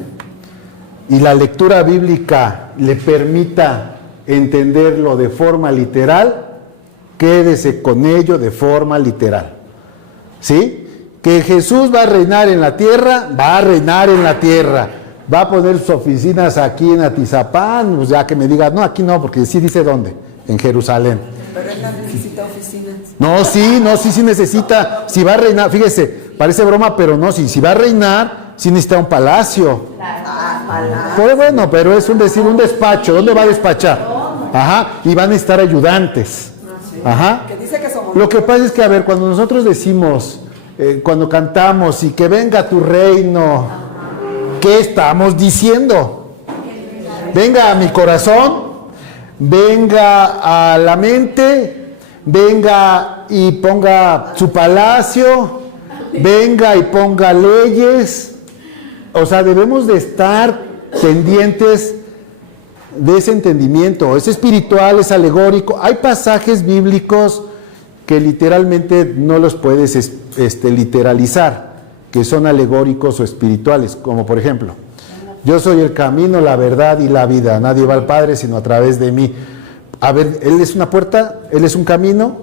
y la lectura bíblica le permita entenderlo de forma literal, quédese con ello de forma literal. ¿Sí? Que Jesús va a reinar en la tierra, va a reinar en la tierra. Va a poner sus oficinas aquí en Atizapán, pues ya que me diga, no, aquí no, porque sí dice dónde, en Jerusalén. Pero él no necesita oficinas. No, sí necesita. Si va a reinar, fíjese, parece broma, pero no, si va a reinar, sí necesita un palacio. Pues bueno, pero es un despacho. ¿Dónde va a despachar? Ajá, y van a estar ayudantes. Ajá. Lo que pasa es que, a ver, cuando nosotros decimos, cuando cantamos, y que venga tu reino, ¿qué estamos diciendo? Venga a mi corazón, venga a la mente, venga y ponga su palacio, venga y ponga leyes. O sea, debemos de estar pendientes de ese entendimiento. Es espiritual, es alegórico. Hay pasajes bíblicos que literalmente no los puedes literalizar, que son alegóricos o espirituales, como por ejemplo, yo soy el camino, la verdad y la vida, nadie va al Padre sino a través de mí. A ver, ¿Él es una puerta? ¿Él es un camino?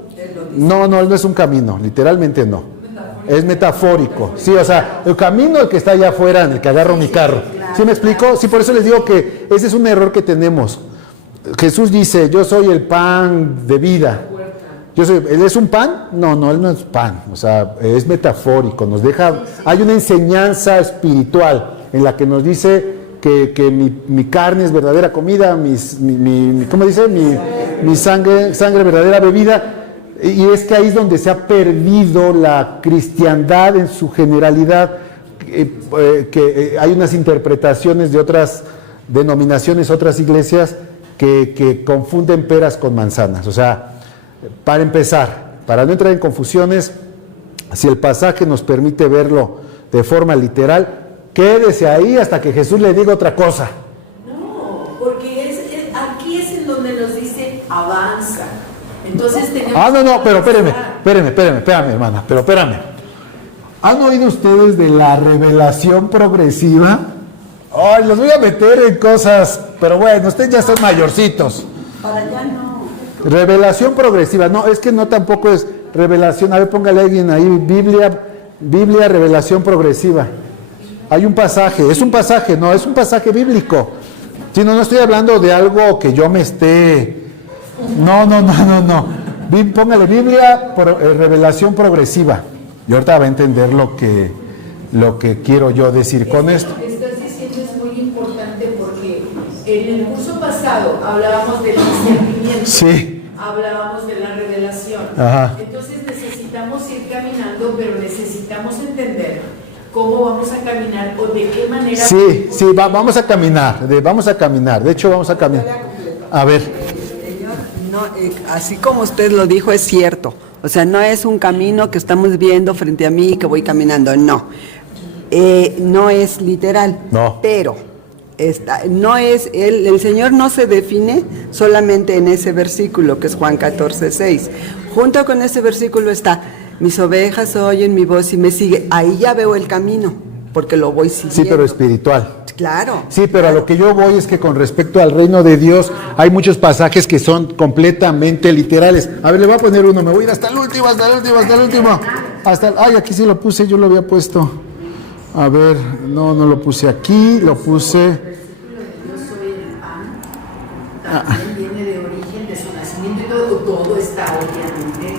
No, Él no es un camino, literalmente no. Es metafórico. Sí, o sea, el camino el que está allá afuera, en el que agarro mi carro. ¿Sí me explico? Sí, por eso les digo que ese es un error que tenemos. Jesús dice, yo soy el pan de vida. ¿Él es un pan? No, él no es pan, o sea, es metafórico, nos deja, hay una enseñanza espiritual en la que nos dice que mi carne es verdadera comida, ¿cómo dice? Mi sangre verdadera bebida, y es que ahí es donde se ha perdido la cristiandad en su generalidad, que hay unas interpretaciones de otras denominaciones, otras iglesias, que confunden peras con manzanas, o sea, para empezar, para no entrar en confusiones, si el pasaje nos permite verlo de forma literal, quédese ahí hasta que Jesús le diga otra cosa. No, porque aquí es en donde nos dice avanza. Entonces tenemos... No, pero espérame, hermana, pero espérame. ¿Han oído ustedes de la revelación progresiva? Ay, los voy a meter en cosas, pero bueno, ustedes ya son mayorcitos. Para allá no. Revelación progresiva, no, es que no tampoco es revelación, a ver, póngale a alguien ahí, Biblia, revelación progresiva. Hay un pasaje, es un pasaje bíblico. Si no estoy hablando de algo que yo me esté... No. Póngale Biblia, revelación progresiva. Y ahorita va a entender lo que quiero yo decir con esto. Lo que estás diciendo es muy importante porque en el curso pasado hablábamos del discernimiento. Sí. Hablábamos de la revelación. Ajá. Entonces necesitamos ir caminando, pero necesitamos entender cómo vamos a caminar o de qué manera... Sí, vamos a caminar. De hecho, vamos a caminar. A ver. No, así como usted lo dijo, es cierto. O sea, no es un camino que estamos viendo frente a mí y que voy caminando, no. No es literal. No. Pero no es el Señor no se define solamente en ese versículo que es Juan 14:6. Junto con ese versículo está: mis ovejas oyen mi voz y me siguen. Ahí ya veo el camino, porque lo voy siguiendo. Sí, pero espiritual. Claro. Sí, pero a lo que yo voy es que con respecto al reino de Dios hay muchos pasajes que son completamente literales. A ver, le voy a poner uno, me voy a ir hasta el último. Ay, aquí sí lo puse, yo lo había puesto. A ver, no lo puse aquí, lo puse... Yo soy el pan, también viene de origen, de su nacimiento y todo está obviamente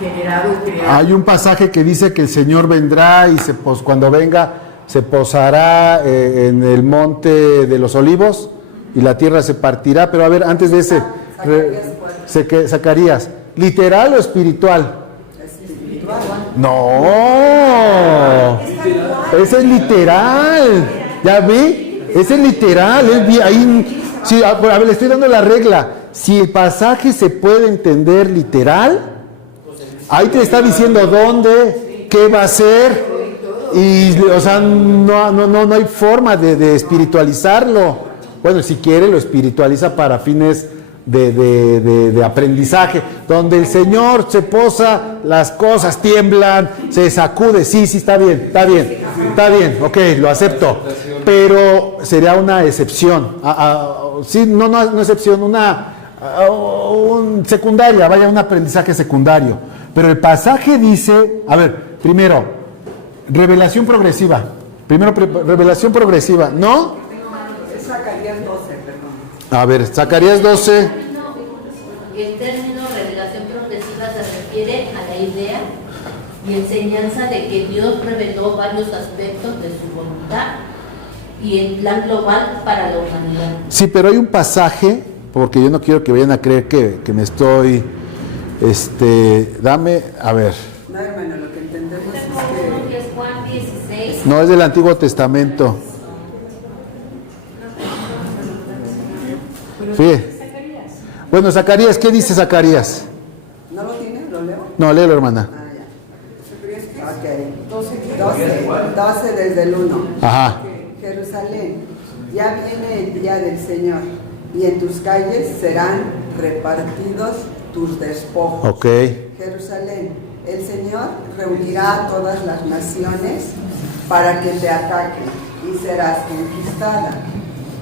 generado, creado. Hay un pasaje que dice que el Señor vendrá y cuando venga se posará en el monte de los olivos y la tierra se partirá, pero a ver, antes de ese, Zacarías, ¿literal o espiritual? No, ese es literal, ¿ya vi? Ese es literal, ahí, sí, a ver, le estoy dando la regla, si el pasaje se puede entender literal, ahí te está diciendo dónde, qué va a ser, y, o sea, no hay forma de espiritualizarlo. Bueno, si quiere lo espiritualiza para fines de aprendizaje, donde el Señor se posa, las cosas tiemblan, se sacude, sí, está bien, ok, lo acepto, pero sería una excepción, sí, no excepción, un secundaria, vaya, un aprendizaje secundario, pero el pasaje dice, a ver, primero, revelación progresiva, ¿no? Es Zacarías 12, perdón. A ver, Zacarías 12. El término revelación progresiva se refiere a la idea y enseñanza de que Dios reveló varios aspectos de su voluntad y el plan global para la humanidad. Sí, pero hay un pasaje, porque yo no quiero que vayan a creer que me estoy, dame, a ver. No, hermano, lo que entendemos que es Juan 16. No, es del Antiguo Testamento. Fíjate. Bueno, Zacarías, ¿qué dice Zacarías? ¿No lo tiene? ¿Lo leo? No, léelo, hermana. Ok, 12 desde el 1. Ajá. Jerusalén, ya viene el día del Señor, y en tus calles serán repartidos tus despojos. Ok. Jerusalén, el Señor reunirá a todas las naciones para que te ataquen, y serás conquistada.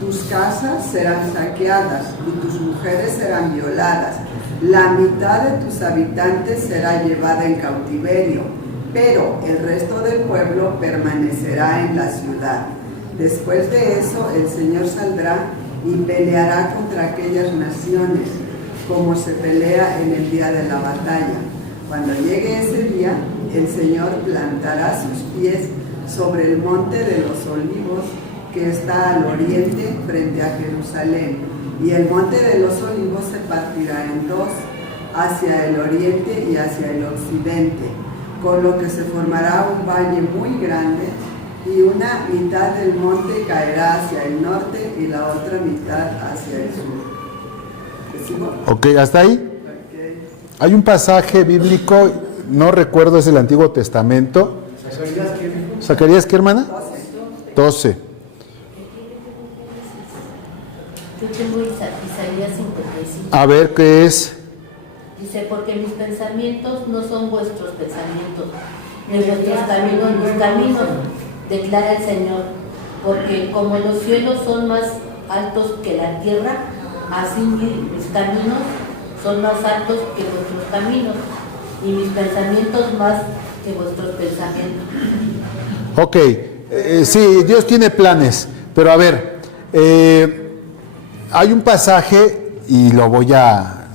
Tus casas serán saqueadas y tus mujeres serán violadas. La mitad de tus habitantes será llevada en cautiverio, pero el resto del pueblo permanecerá en la ciudad. Después de eso, el Señor saldrá y peleará contra aquellas naciones, como se pelea en el día de la batalla. Cuando llegue ese día, el Señor plantará sus pies sobre el monte de los olivos que está al oriente frente a Jerusalén, y el monte de los olivos se partirá en dos, hacia el oriente y hacia el occidente, con lo que se formará un valle muy grande, y una mitad del monte caerá hacia el norte y la otra mitad hacia el sur. Ok, ¿hasta ahí? Okay. Hay un pasaje bíblico, no recuerdo, es el Antiguo Testamento. ¿Zacarías qué, hermana? 12. Yo tengo Isaías 55. A ver, ¿qué es? Dice, porque mis pensamientos no son vuestros pensamientos, ni vuestros caminos mis caminos, declara el Señor. Porque como los cielos son más altos que la tierra, así mis caminos son más altos que vuestros caminos, y mis pensamientos más que vuestros pensamientos. Ok, sí, Dios tiene planes, pero a ver, hay un pasaje, y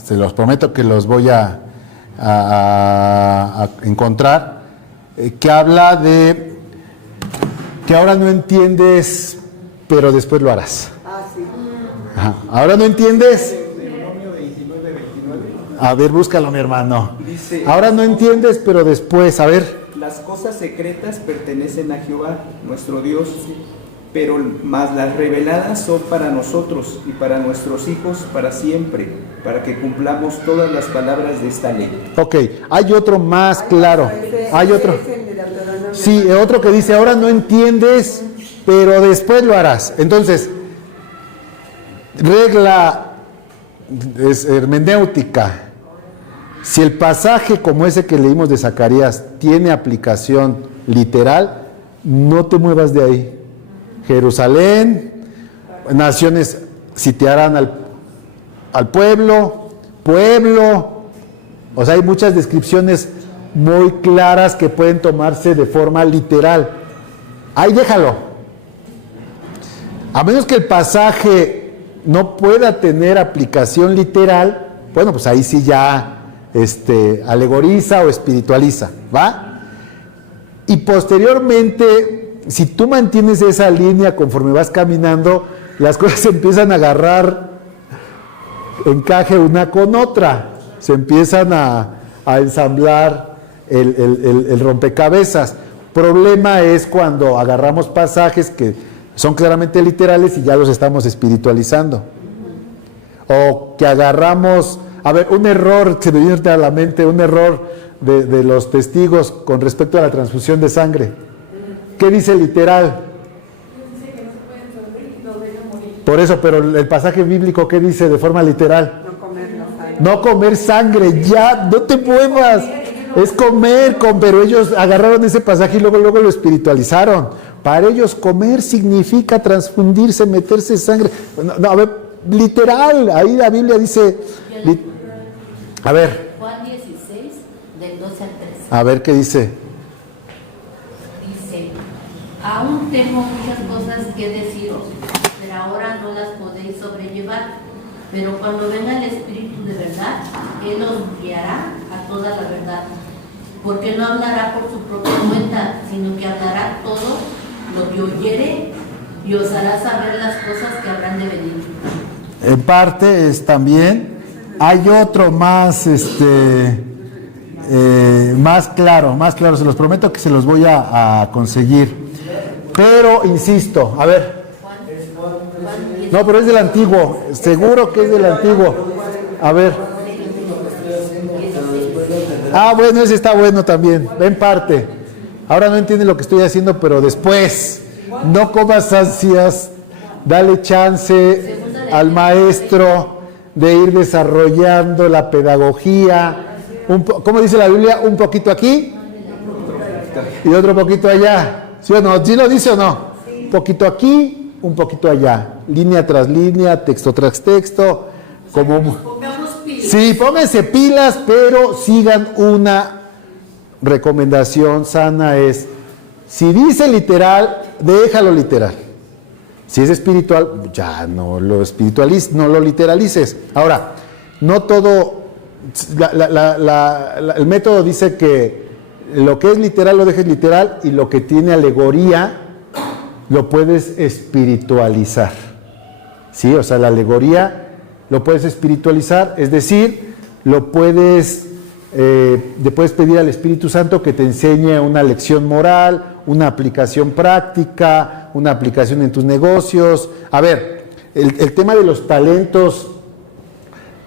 se los prometo que los voy a encontrar, que habla de que ahora no entiendes, pero después lo harás. Ajá. Ahora no entiendes. A ver, búscalo, mi hermano. Dice, ahora no entiendes, pero después, a ver. Las cosas secretas pertenecen a Jehová, nuestro Dios, pero más las reveladas son para nosotros y para nuestros hijos para siempre, para que cumplamos todas las palabras de esta ley. Ok, hay otro más claro. Hay otro. Sí, otro que dice, ahora no entiendes, pero después lo harás. Entonces, regla es hermenéutica. Si el pasaje como ese que leímos de Zacarías tiene aplicación literal, no te muevas de ahí. Jerusalén, naciones sitiarán al pueblo, o sea, hay muchas descripciones muy claras que pueden tomarse de forma literal. Ahí déjalo. A menos que el pasaje no pueda tener aplicación literal, bueno, pues ahí sí ya alegoriza o espiritualiza, ¿va? Y posteriormente, si tú mantienes esa línea conforme vas caminando, las cosas empiezan a agarrar encaje una con otra, se empiezan a ensamblar el rompecabezas. Problema es cuando agarramos pasajes que son claramente literales y ya los estamos espiritualizando. O que agarramos, a ver, un error, se me viene a la mente, un error de los testigos con respecto a la transfusión de sangre. ¿Qué dice literal? Por eso, pero el pasaje bíblico, ¿qué dice de forma literal? No comer sangre, ya, no te muevas. Es comer, pero ellos agarraron ese pasaje y luego lo espiritualizaron. Para ellos comer significa transfundirse, meterse sangre. No, a ver, literal, ahí la Biblia dice... A ver. Juan 16, del 12 al 13. A ver qué dice. Dice, aún tengo muchas cosas que deciros, pero ahora no las podéis sobrellevar. Pero cuando venga el Espíritu de verdad, Él os guiará a toda la verdad. Porque no hablará por su propia cuenta, sino que hablará todo lo que oyere y os hará saber las cosas que habrán de venir. En parte es también, hay otro más, más claro, se los prometo que se los voy a conseguir. Pero, insisto, a ver. No, pero es del antiguo, seguro que es del antiguo. A ver. Ah, bueno, ese está bueno también, en parte. Ahora no entiende lo que estoy haciendo, pero después, no comas ansias, dale chance al maestro de ir desarrollando la pedagogía. ¿Cómo dice la Biblia? Un poquito aquí y otro poquito allá. ¿Sí o no? ¿Sí lo dice o no? Un poquito aquí, un poquito allá. Línea tras línea, texto tras texto. Sí, pónganse pilas, pero sigan una recomendación sana: es, si dice literal, déjalo literal. Si es espiritual, ya no lo no lo literalices. Ahora, no todo, el método dice que lo que es literal lo dejes literal y lo que tiene alegoría lo puedes espiritualizar. ¿Sí? O sea, la alegoría lo puedes espiritualizar, es decir, le puedes pedir al Espíritu Santo que te enseñe una lección moral, una aplicación práctica, una aplicación en tus negocios. A ver, el tema de los talentos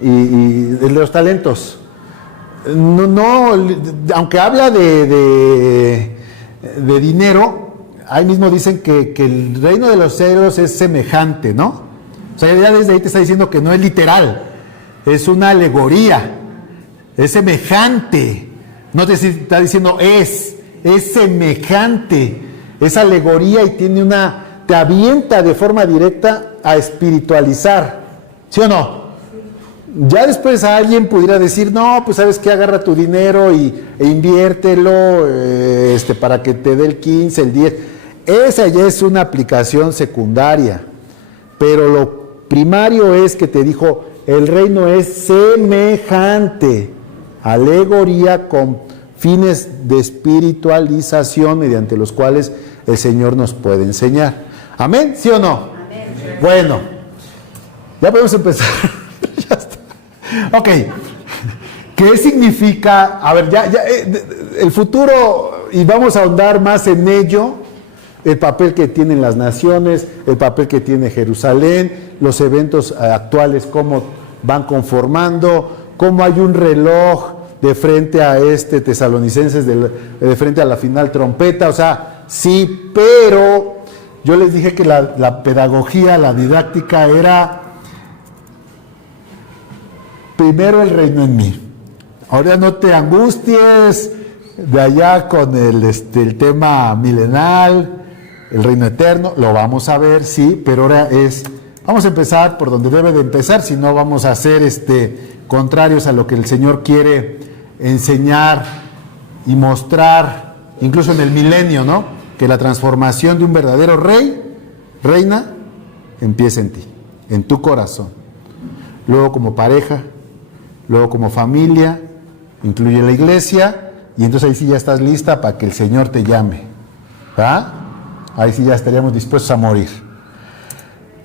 y de los talentos, no, aunque habla de dinero, ahí mismo dicen que el reino de los cielos es semejante, ¿no? O sea, ya desde ahí te está diciendo que no es literal, es una alegoría, es semejante, no te está diciendo es semejante, es alegoría y te avienta de forma directa a espiritualizar, ¿sí o no? Ya después alguien pudiera decir, no, pues sabes qué, agarra tu dinero e inviértelo para que te dé el 15, el 10. Esa ya es una aplicación secundaria, pero lo primario es que te dijo, el reino es semejante, alegoría con fines de espiritualización mediante los cuales el Señor nos puede enseñar. ¿Amén? ¿Sí o no? Amén. Bueno, ya podemos empezar. Ya está. Ok, ¿qué significa? A ver, el futuro, y vamos a ahondar más en ello, el papel que tienen las naciones, el papel que tiene Jerusalén, los eventos actuales, cómo van conformando, cómo hay un reloj de frente a Tesalonicenses, de frente a la final trompeta, o sea, sí, pero yo les dije que la pedagogía, la didáctica era primero el reino en mí. Ahora no te angusties de allá con el tema milenal, el reino eterno, lo vamos a ver, sí, pero ahora vamos a empezar por donde debe de empezar, si no vamos a ser contrarios a lo que el Señor quiere enseñar y mostrar, incluso en el milenio, ¿no? Que la transformación de un verdadero reina, empieza en ti, en tu corazón. Luego como pareja, luego como familia, incluye la iglesia, y entonces ahí sí ya estás lista para que el Señor te llame. ¿Ah? Ahí sí ya estaríamos dispuestos a morir.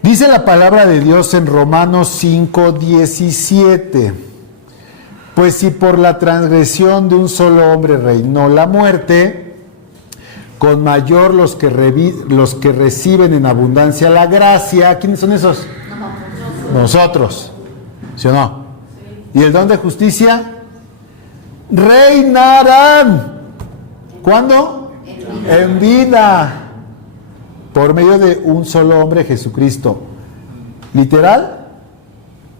Dice la palabra de Dios en Romanos 5:17. Pues si por la transgresión de un solo hombre reinó la muerte, con mayor los que reciben en abundancia la gracia. ¿Quiénes son esos? Nosotros. ¿Sí o no? ¿Y el don de justicia? Reinarán. ¿Cuándo? En vida. Por medio de un solo hombre, Jesucristo. Literal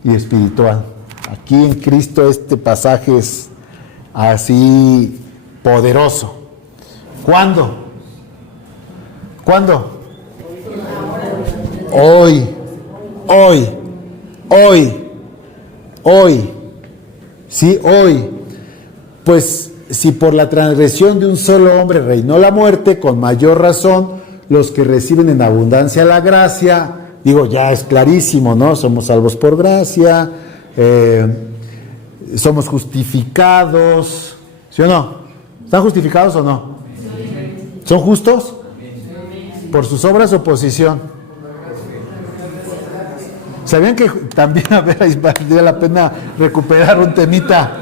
y espiritual. Aquí en Cristo este pasaje es así poderoso. ¿Cuándo? ¿Cuándo? Hoy. Sí, hoy. Pues si por la transgresión de un solo hombre reinó la muerte, con mayor razón los que reciben en abundancia la gracia, digo, ya es clarísimo, ¿no? Somos salvos por gracia, somos justificados, ¿sí o no? ¿Están justificados o no? ¿Son justos? ¿Por sus obras o posición? ¿Sabían que también, a ver, ahí valdría la pena recuperar un temita?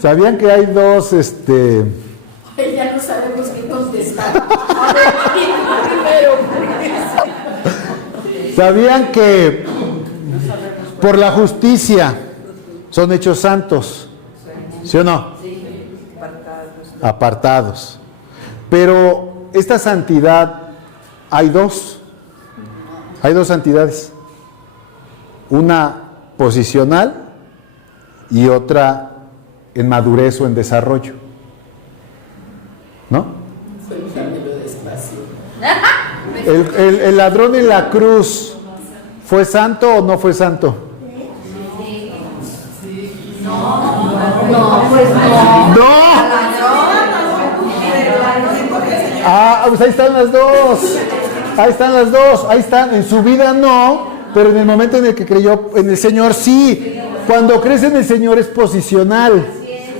¿Sabían que hay dos, Ya no sabemos qué contestar. A ver, primero. ¿Sabían que por la justicia son hechos santos? ¿Sí o no? Apartados. Pero esta santidad, hay dos santidades. Una posicional y otra en madurez o en desarrollo. ¿No? El ladrón en la cruz, ¿fue santo o no fue santo? No, pues no. ¡No! Ah, pues ahí están las dos. Ahí están las dos, ahí están. En su vida no, pero en el momento en el que creyó en el Señor sí. Cuando crees en el Señor es posicional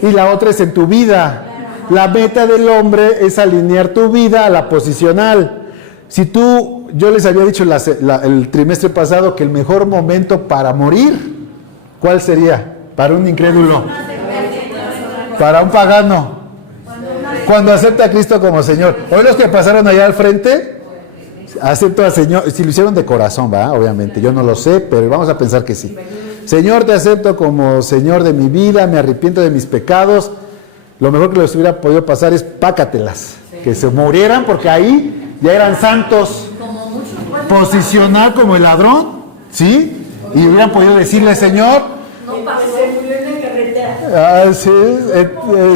y la otra es en tu vida. La meta del hombre es alinear tu vida a la posicional. Si tú, yo les había dicho el trimestre pasado que el mejor momento para morir, ¿cuál sería? Para un incrédulo, para un pagano, cuando acepta a Cristo como Señor. Hoy los que pasaron allá al frente, acepto al Señor, si lo hicieron de corazón, ¿va? Obviamente, yo no lo sé, pero vamos a pensar que sí. Señor, te acepto como Señor de mi vida, me arrepiento de mis pecados. Lo mejor que les hubiera podido pasar es pácatelas, que se murieran porque ahí ya eran santos, posicionar como el ladrón, ¿sí? Y hubieran podido decirle, Señor,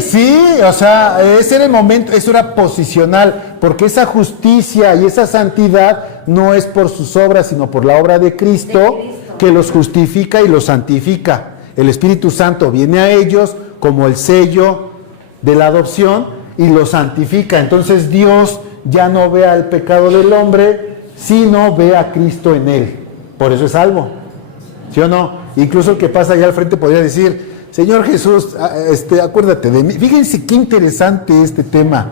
sí, o sea, ese era el momento, eso era posicional, porque esa justicia y esa santidad no es por sus obras, sino por la obra de Cristo, que los justifica y los santifica. El Espíritu Santo viene a ellos como el sello de la adopción y los santifica. Entonces Dios ya no ve al pecado del hombre, sino ve a Cristo en él. Por eso es salvo. ¿Sí o no? Incluso el que pasa allá al frente podría decir, Señor Jesús, acuérdate de mí. Fíjense qué interesante este tema.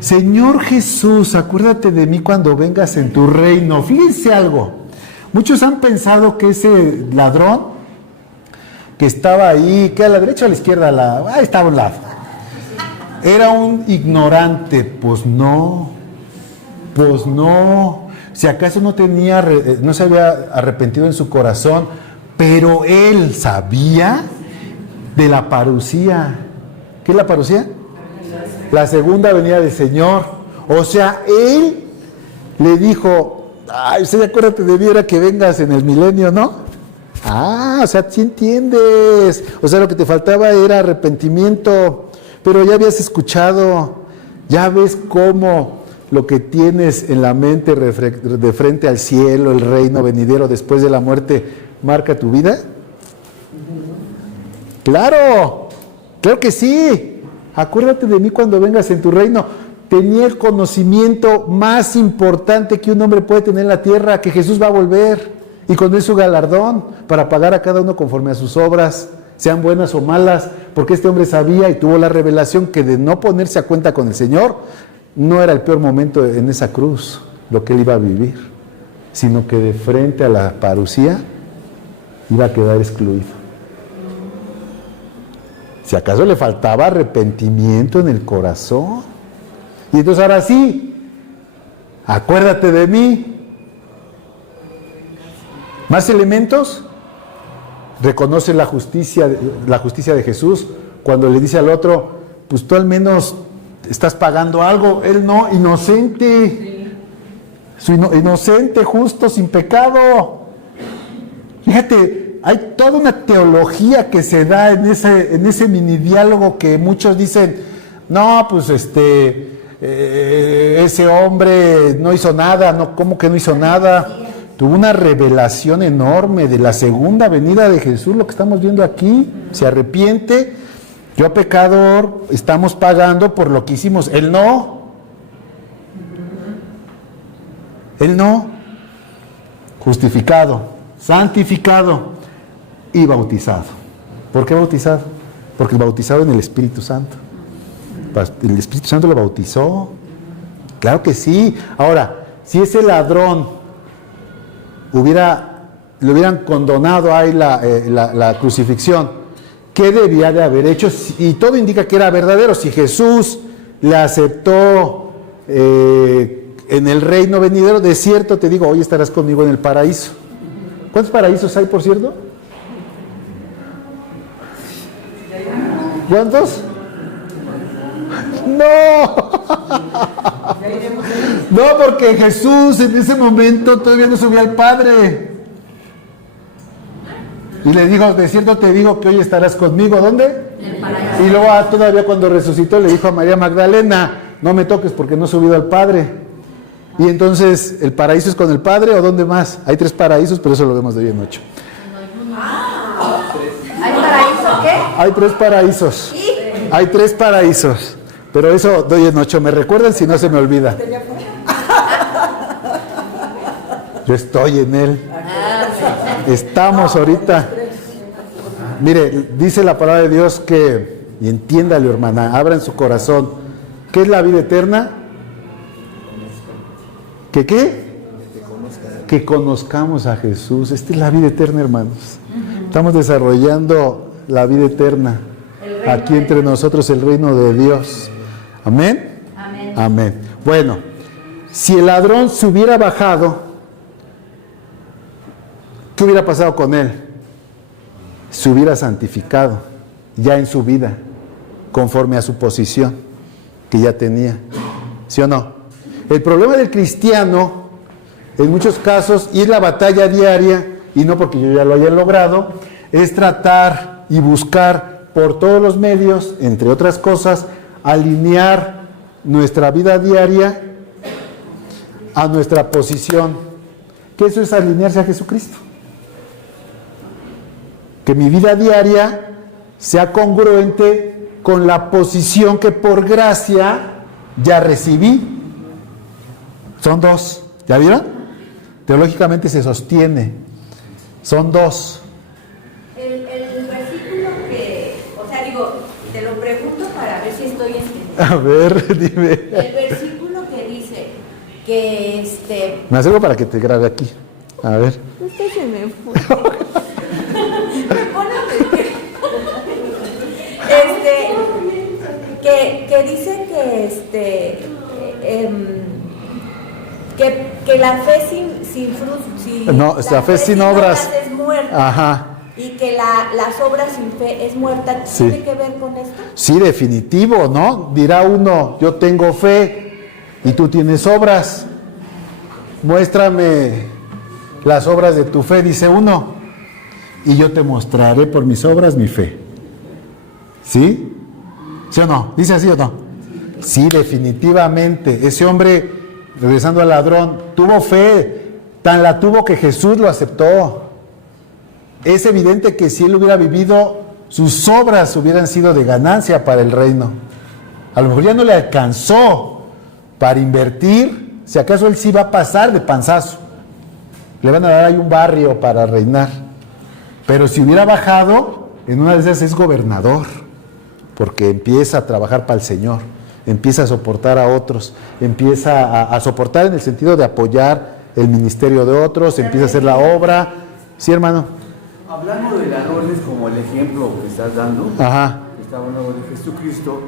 Señor Jesús, acuérdate de mí cuando vengas en tu reino. Fíjense algo. Muchos han pensado que ese ladrón que estaba ahí, que a la derecha o a la izquierda, ahí estaba a un lado, era un ignorante. Pues no. Si acaso no se había arrepentido en su corazón, pero él sabía de la parucía. ¿Qué es la parucía? La segunda venida del Señor. O sea, él le dijo, ay, usted acuérdate de mí, era que vengas en el milenio, ¿no? O sea, sí entiendes. O sea, lo que te faltaba era arrepentimiento, pero ya habías escuchado, ya ves cómo lo que tienes en la mente de frente al cielo, el reino venidero después de la muerte, marca tu vida. Claro que sí. Acuérdate de mí cuando vengas en tu reino. Tenía el conocimiento más importante que un hombre puede tener en la tierra, que Jesús va a volver, y con él su galardón, para pagar a cada uno conforme a sus obras, sean buenas o malas, porque este hombre sabía y tuvo la revelación que de no ponerse a cuenta con el Señor, no era el peor momento en esa cruz, lo que él iba a vivir, sino que de frente a la parucía iba a quedar excluido. Si acaso le faltaba arrepentimiento en el corazón. Y entonces ahora sí, acuérdate de mí. ¿Más elementos? Reconoce la justicia de Jesús cuando le dice al otro, pues tú al menos estás pagando algo. Él no, inocente. Inocente, justo, sin pecado. Fíjate, hay toda una teología que se da en ese mini diálogo que muchos dicen, no, pues ese hombre no hizo nada. No, ¿cómo que no hizo nada? Tuvo una revelación enorme de la segunda venida de Jesús, lo que estamos viendo aquí. Se arrepiente, yo pecador, estamos pagando por lo que hicimos. Él no. Justificado, santificado y bautizado. ¿Por qué bautizado? Porque bautizado en el Espíritu Santo. El Espíritu Santo lo bautizó. Claro que sí. Ahora, si ese ladrón le hubieran condonado ahí la crucifixión, ¿qué debía de haber hecho? Y todo indica que era verdadero. Si Jesús le aceptó en el reino venidero, de cierto te digo, hoy estarás conmigo en el paraíso. ¿Cuántos paraísos hay, por cierto? ¿Cuántos? No, porque Jesús en ese momento todavía no subía al Padre. Y le dijo, de cierto te digo que hoy estarás conmigo. ¿Dónde? Y luego todavía cuando resucitó le dijo a María Magdalena, no me toques porque no he subido al Padre. Y entonces, ¿el paraíso es con el Padre o dónde más? Hay 3 paraísos, pero eso lo vemos de hoy en 8. ¿Hay paraíso qué? Hay 3 paraísos. Hay 3 paraísos. Pero eso doy en 8. ¿Me recuerdan? Si no se me olvida. Yo estoy en Él. Estamos ahorita. Mire, dice la palabra de Dios que, y entiéndalo, hermana, abra en su corazón, ¿qué es la vida eterna? ¿Que qué? Que conozcamos a Jesús. Esta es la vida eterna, hermanos. Estamos desarrollando la vida eterna aquí entre nosotros, el reino de Dios. ¿Amén? Amén. Amén. Bueno, si el ladrón se hubiera bajado, ¿qué hubiera pasado con él? Se hubiera santificado ya en su vida, conforme a su posición que ya tenía. ¿Sí o no? El problema del cristiano, en muchos casos, y es la batalla diaria, y no porque yo ya lo haya logrado, es tratar y buscar por todos los medios, entre otras cosas, alinear nuestra vida diaria a nuestra posición. Que eso es alinearse a Jesucristo. Que mi vida diaria sea congruente con la posición que por gracia ya recibí. Son dos, ¿ya vieron? Teológicamente se sostiene. Son dos. El versículo que, o sea, digo, te lo pregunto para ver si estoy entendiendo. A ver, dime. El versículo que dice que Me acerco para que te grabe aquí. A ver. Este se me fue. que dice que la fe sin fruto, No, la fe sin obras es muerta. Ajá. Y que las obras sin fe es muerta. Sí. ¿Tiene que ver con esto? Sí, definitivo, ¿no? Dirá uno, yo tengo fe y tú tienes obras. Muéstrame las obras de tu fe, dice uno, y yo te mostraré por mis obras mi fe. ¿Sí? ¿Sí o no? ¿Dice así o no? Sí, definitivamente. Ese hombre, regresando al ladrón, tuvo fe, tan la tuvo que Jesús lo aceptó. Es evidente que si él hubiera vivido, sus obras hubieran sido de ganancia para el reino. A lo mejor ya no le alcanzó para invertir, si acaso él sí va a pasar de panzazo. Le van a dar ahí un barrio para reinar. Pero si hubiera bajado, en una de esas es gobernador, porque empieza a trabajar para el Señor, empieza a soportar a otros, empieza a soportar en el sentido de apoyar el ministerio de otros, empieza a hacer la obra. ¿Sí, hermano? Hablando de ladrones como el ejemplo que estás dando, Ajá. que está hablando de Jesucristo,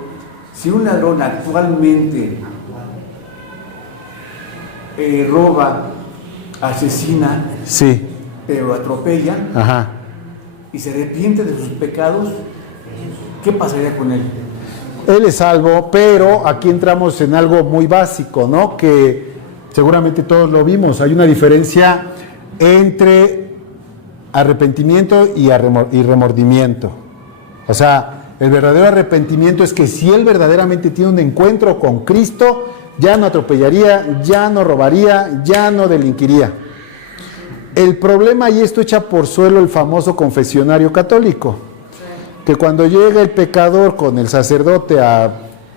si un ladrón actualmente roba, asesina, sí, pero atropella, ajá, y se arrepiente de sus pecados, ¿qué pasaría con él? Él es salvo, pero aquí entramos en algo muy básico, ¿no? Que seguramente todos lo vimos. Hay una diferencia entre arrepentimiento y remordimiento. O sea, el verdadero arrepentimiento es que si él verdaderamente tiene un encuentro con Cristo, ya no atropellaría, ya no robaría, ya no delinquiría. El problema, y esto echa por suelo el famoso confesionario católico, que cuando llega el pecador con el sacerdote a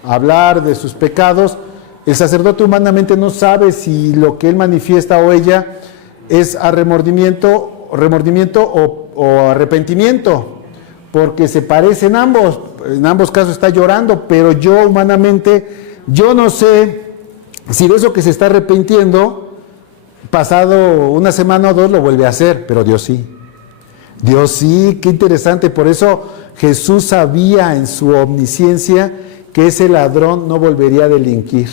hablar de sus pecados, el sacerdote humanamente no sabe si lo que él manifiesta o ella es remordimiento o arrepentimiento, porque se parecen ambos. En ambos casos está llorando, pero yo humanamente, yo no sé si de eso que se está arrepintiendo, pasado una semana o dos lo vuelve a hacer, pero Dios sí. Dios sí, qué interesante. Por eso Jesús sabía en su omnisciencia que ese ladrón no volvería a delinquir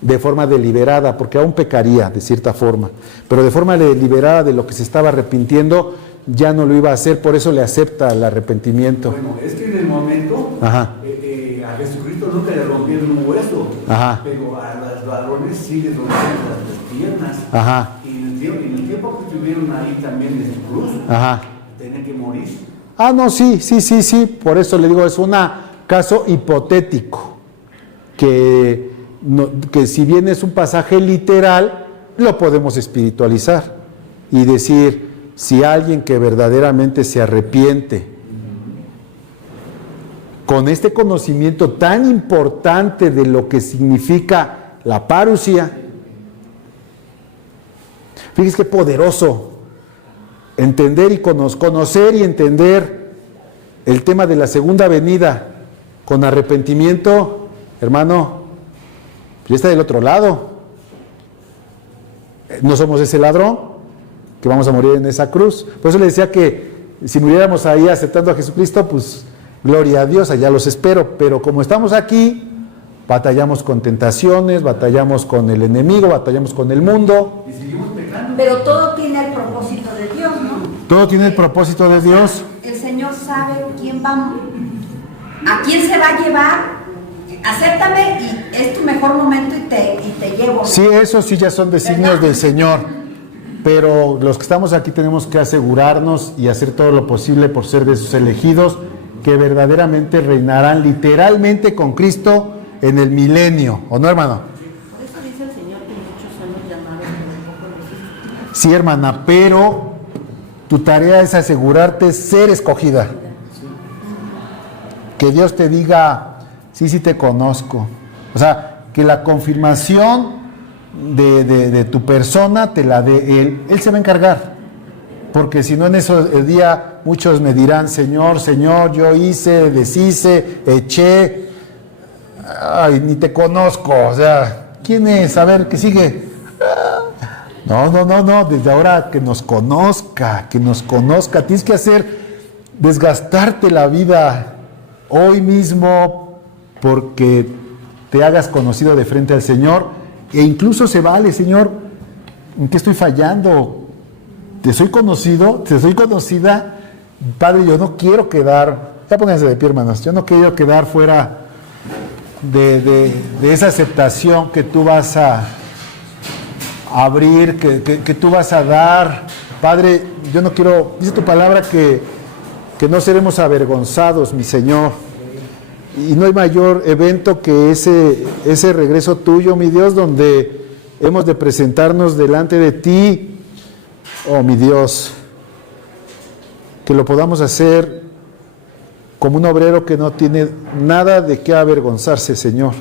de forma deliberada, porque aún pecaría de cierta forma, pero de forma deliberada de lo que se estaba arrepintiendo, ya no lo iba a hacer. Por eso le acepta el arrepentimiento. Bueno, es que en el momento a Jesucristo nunca le rompieron un hueso, pero a los ladrones sí les rompieron las piernas. Y en el tiempo que estuvieron ahí también en su cruz, tenían que morir. No, sí, por eso le digo, es un caso hipotético, que si bien es un pasaje literal, lo podemos espiritualizar y decir, si alguien que verdaderamente se arrepiente, con este conocimiento tan importante de lo que significa la parusia, Fíjese qué poderoso entender y conocer y entender el tema de la segunda venida con arrepentimiento, hermano, ya está del otro lado. No somos ese ladrón que vamos a morir en esa cruz. Por eso le decía que si muriéramos ahí aceptando a Jesucristo, pues gloria a Dios, allá los espero. Pero como estamos aquí, batallamos con tentaciones, batallamos con el enemigo, batallamos con el mundo. Pero todo tiene el propósito de Dios, ¿no? Todo tiene el propósito de Dios. El Señor sabe quién va, a quién se va a llevar. Acéptame y es tu mejor momento y te llevo. Sí, esos sí ya son designios del Señor. Pero los que estamos aquí tenemos que asegurarnos y hacer todo lo posible por ser de sus elegidos, que verdaderamente reinarán literalmente con Cristo en el milenio. ¿O no, hermano? Por eso dice el Señor que muchos son los llamados, pero pocos los escogidos. Sí, hermana, pero tu tarea es asegurarte ser escogida. Que Dios te diga, sí te conozco. O sea, que la confirmación de tu persona te la dé Él. Él se va a encargar. Porque si no, en el día muchos me dirán, Señor, Señor, yo hice, deshice, eché. Ay, ni te conozco. O sea, ¿quién es? A ver, ¿qué sigue? No. Desde ahora que nos conozca. Tienes que desgastarte la vida hoy mismo porque te hagas conocido de frente al Señor. E incluso se vale, Señor, ¿en qué estoy fallando? ¿Te soy conocido? ¿Te soy conocida? Padre, yo no quiero quedar, ya pónganse de pie, hermanos, yo no quiero quedar fuera de esa aceptación que tú vas a abrir, que tú vas a dar. Padre, yo no quiero, dice tu palabra que no seremos avergonzados, mi Señor. Y no hay mayor evento que ese regreso tuyo, mi Dios, donde hemos de presentarnos delante de ti, oh mi Dios, que lo podamos hacer como un obrero que no tiene nada de qué avergonzarse, Señor.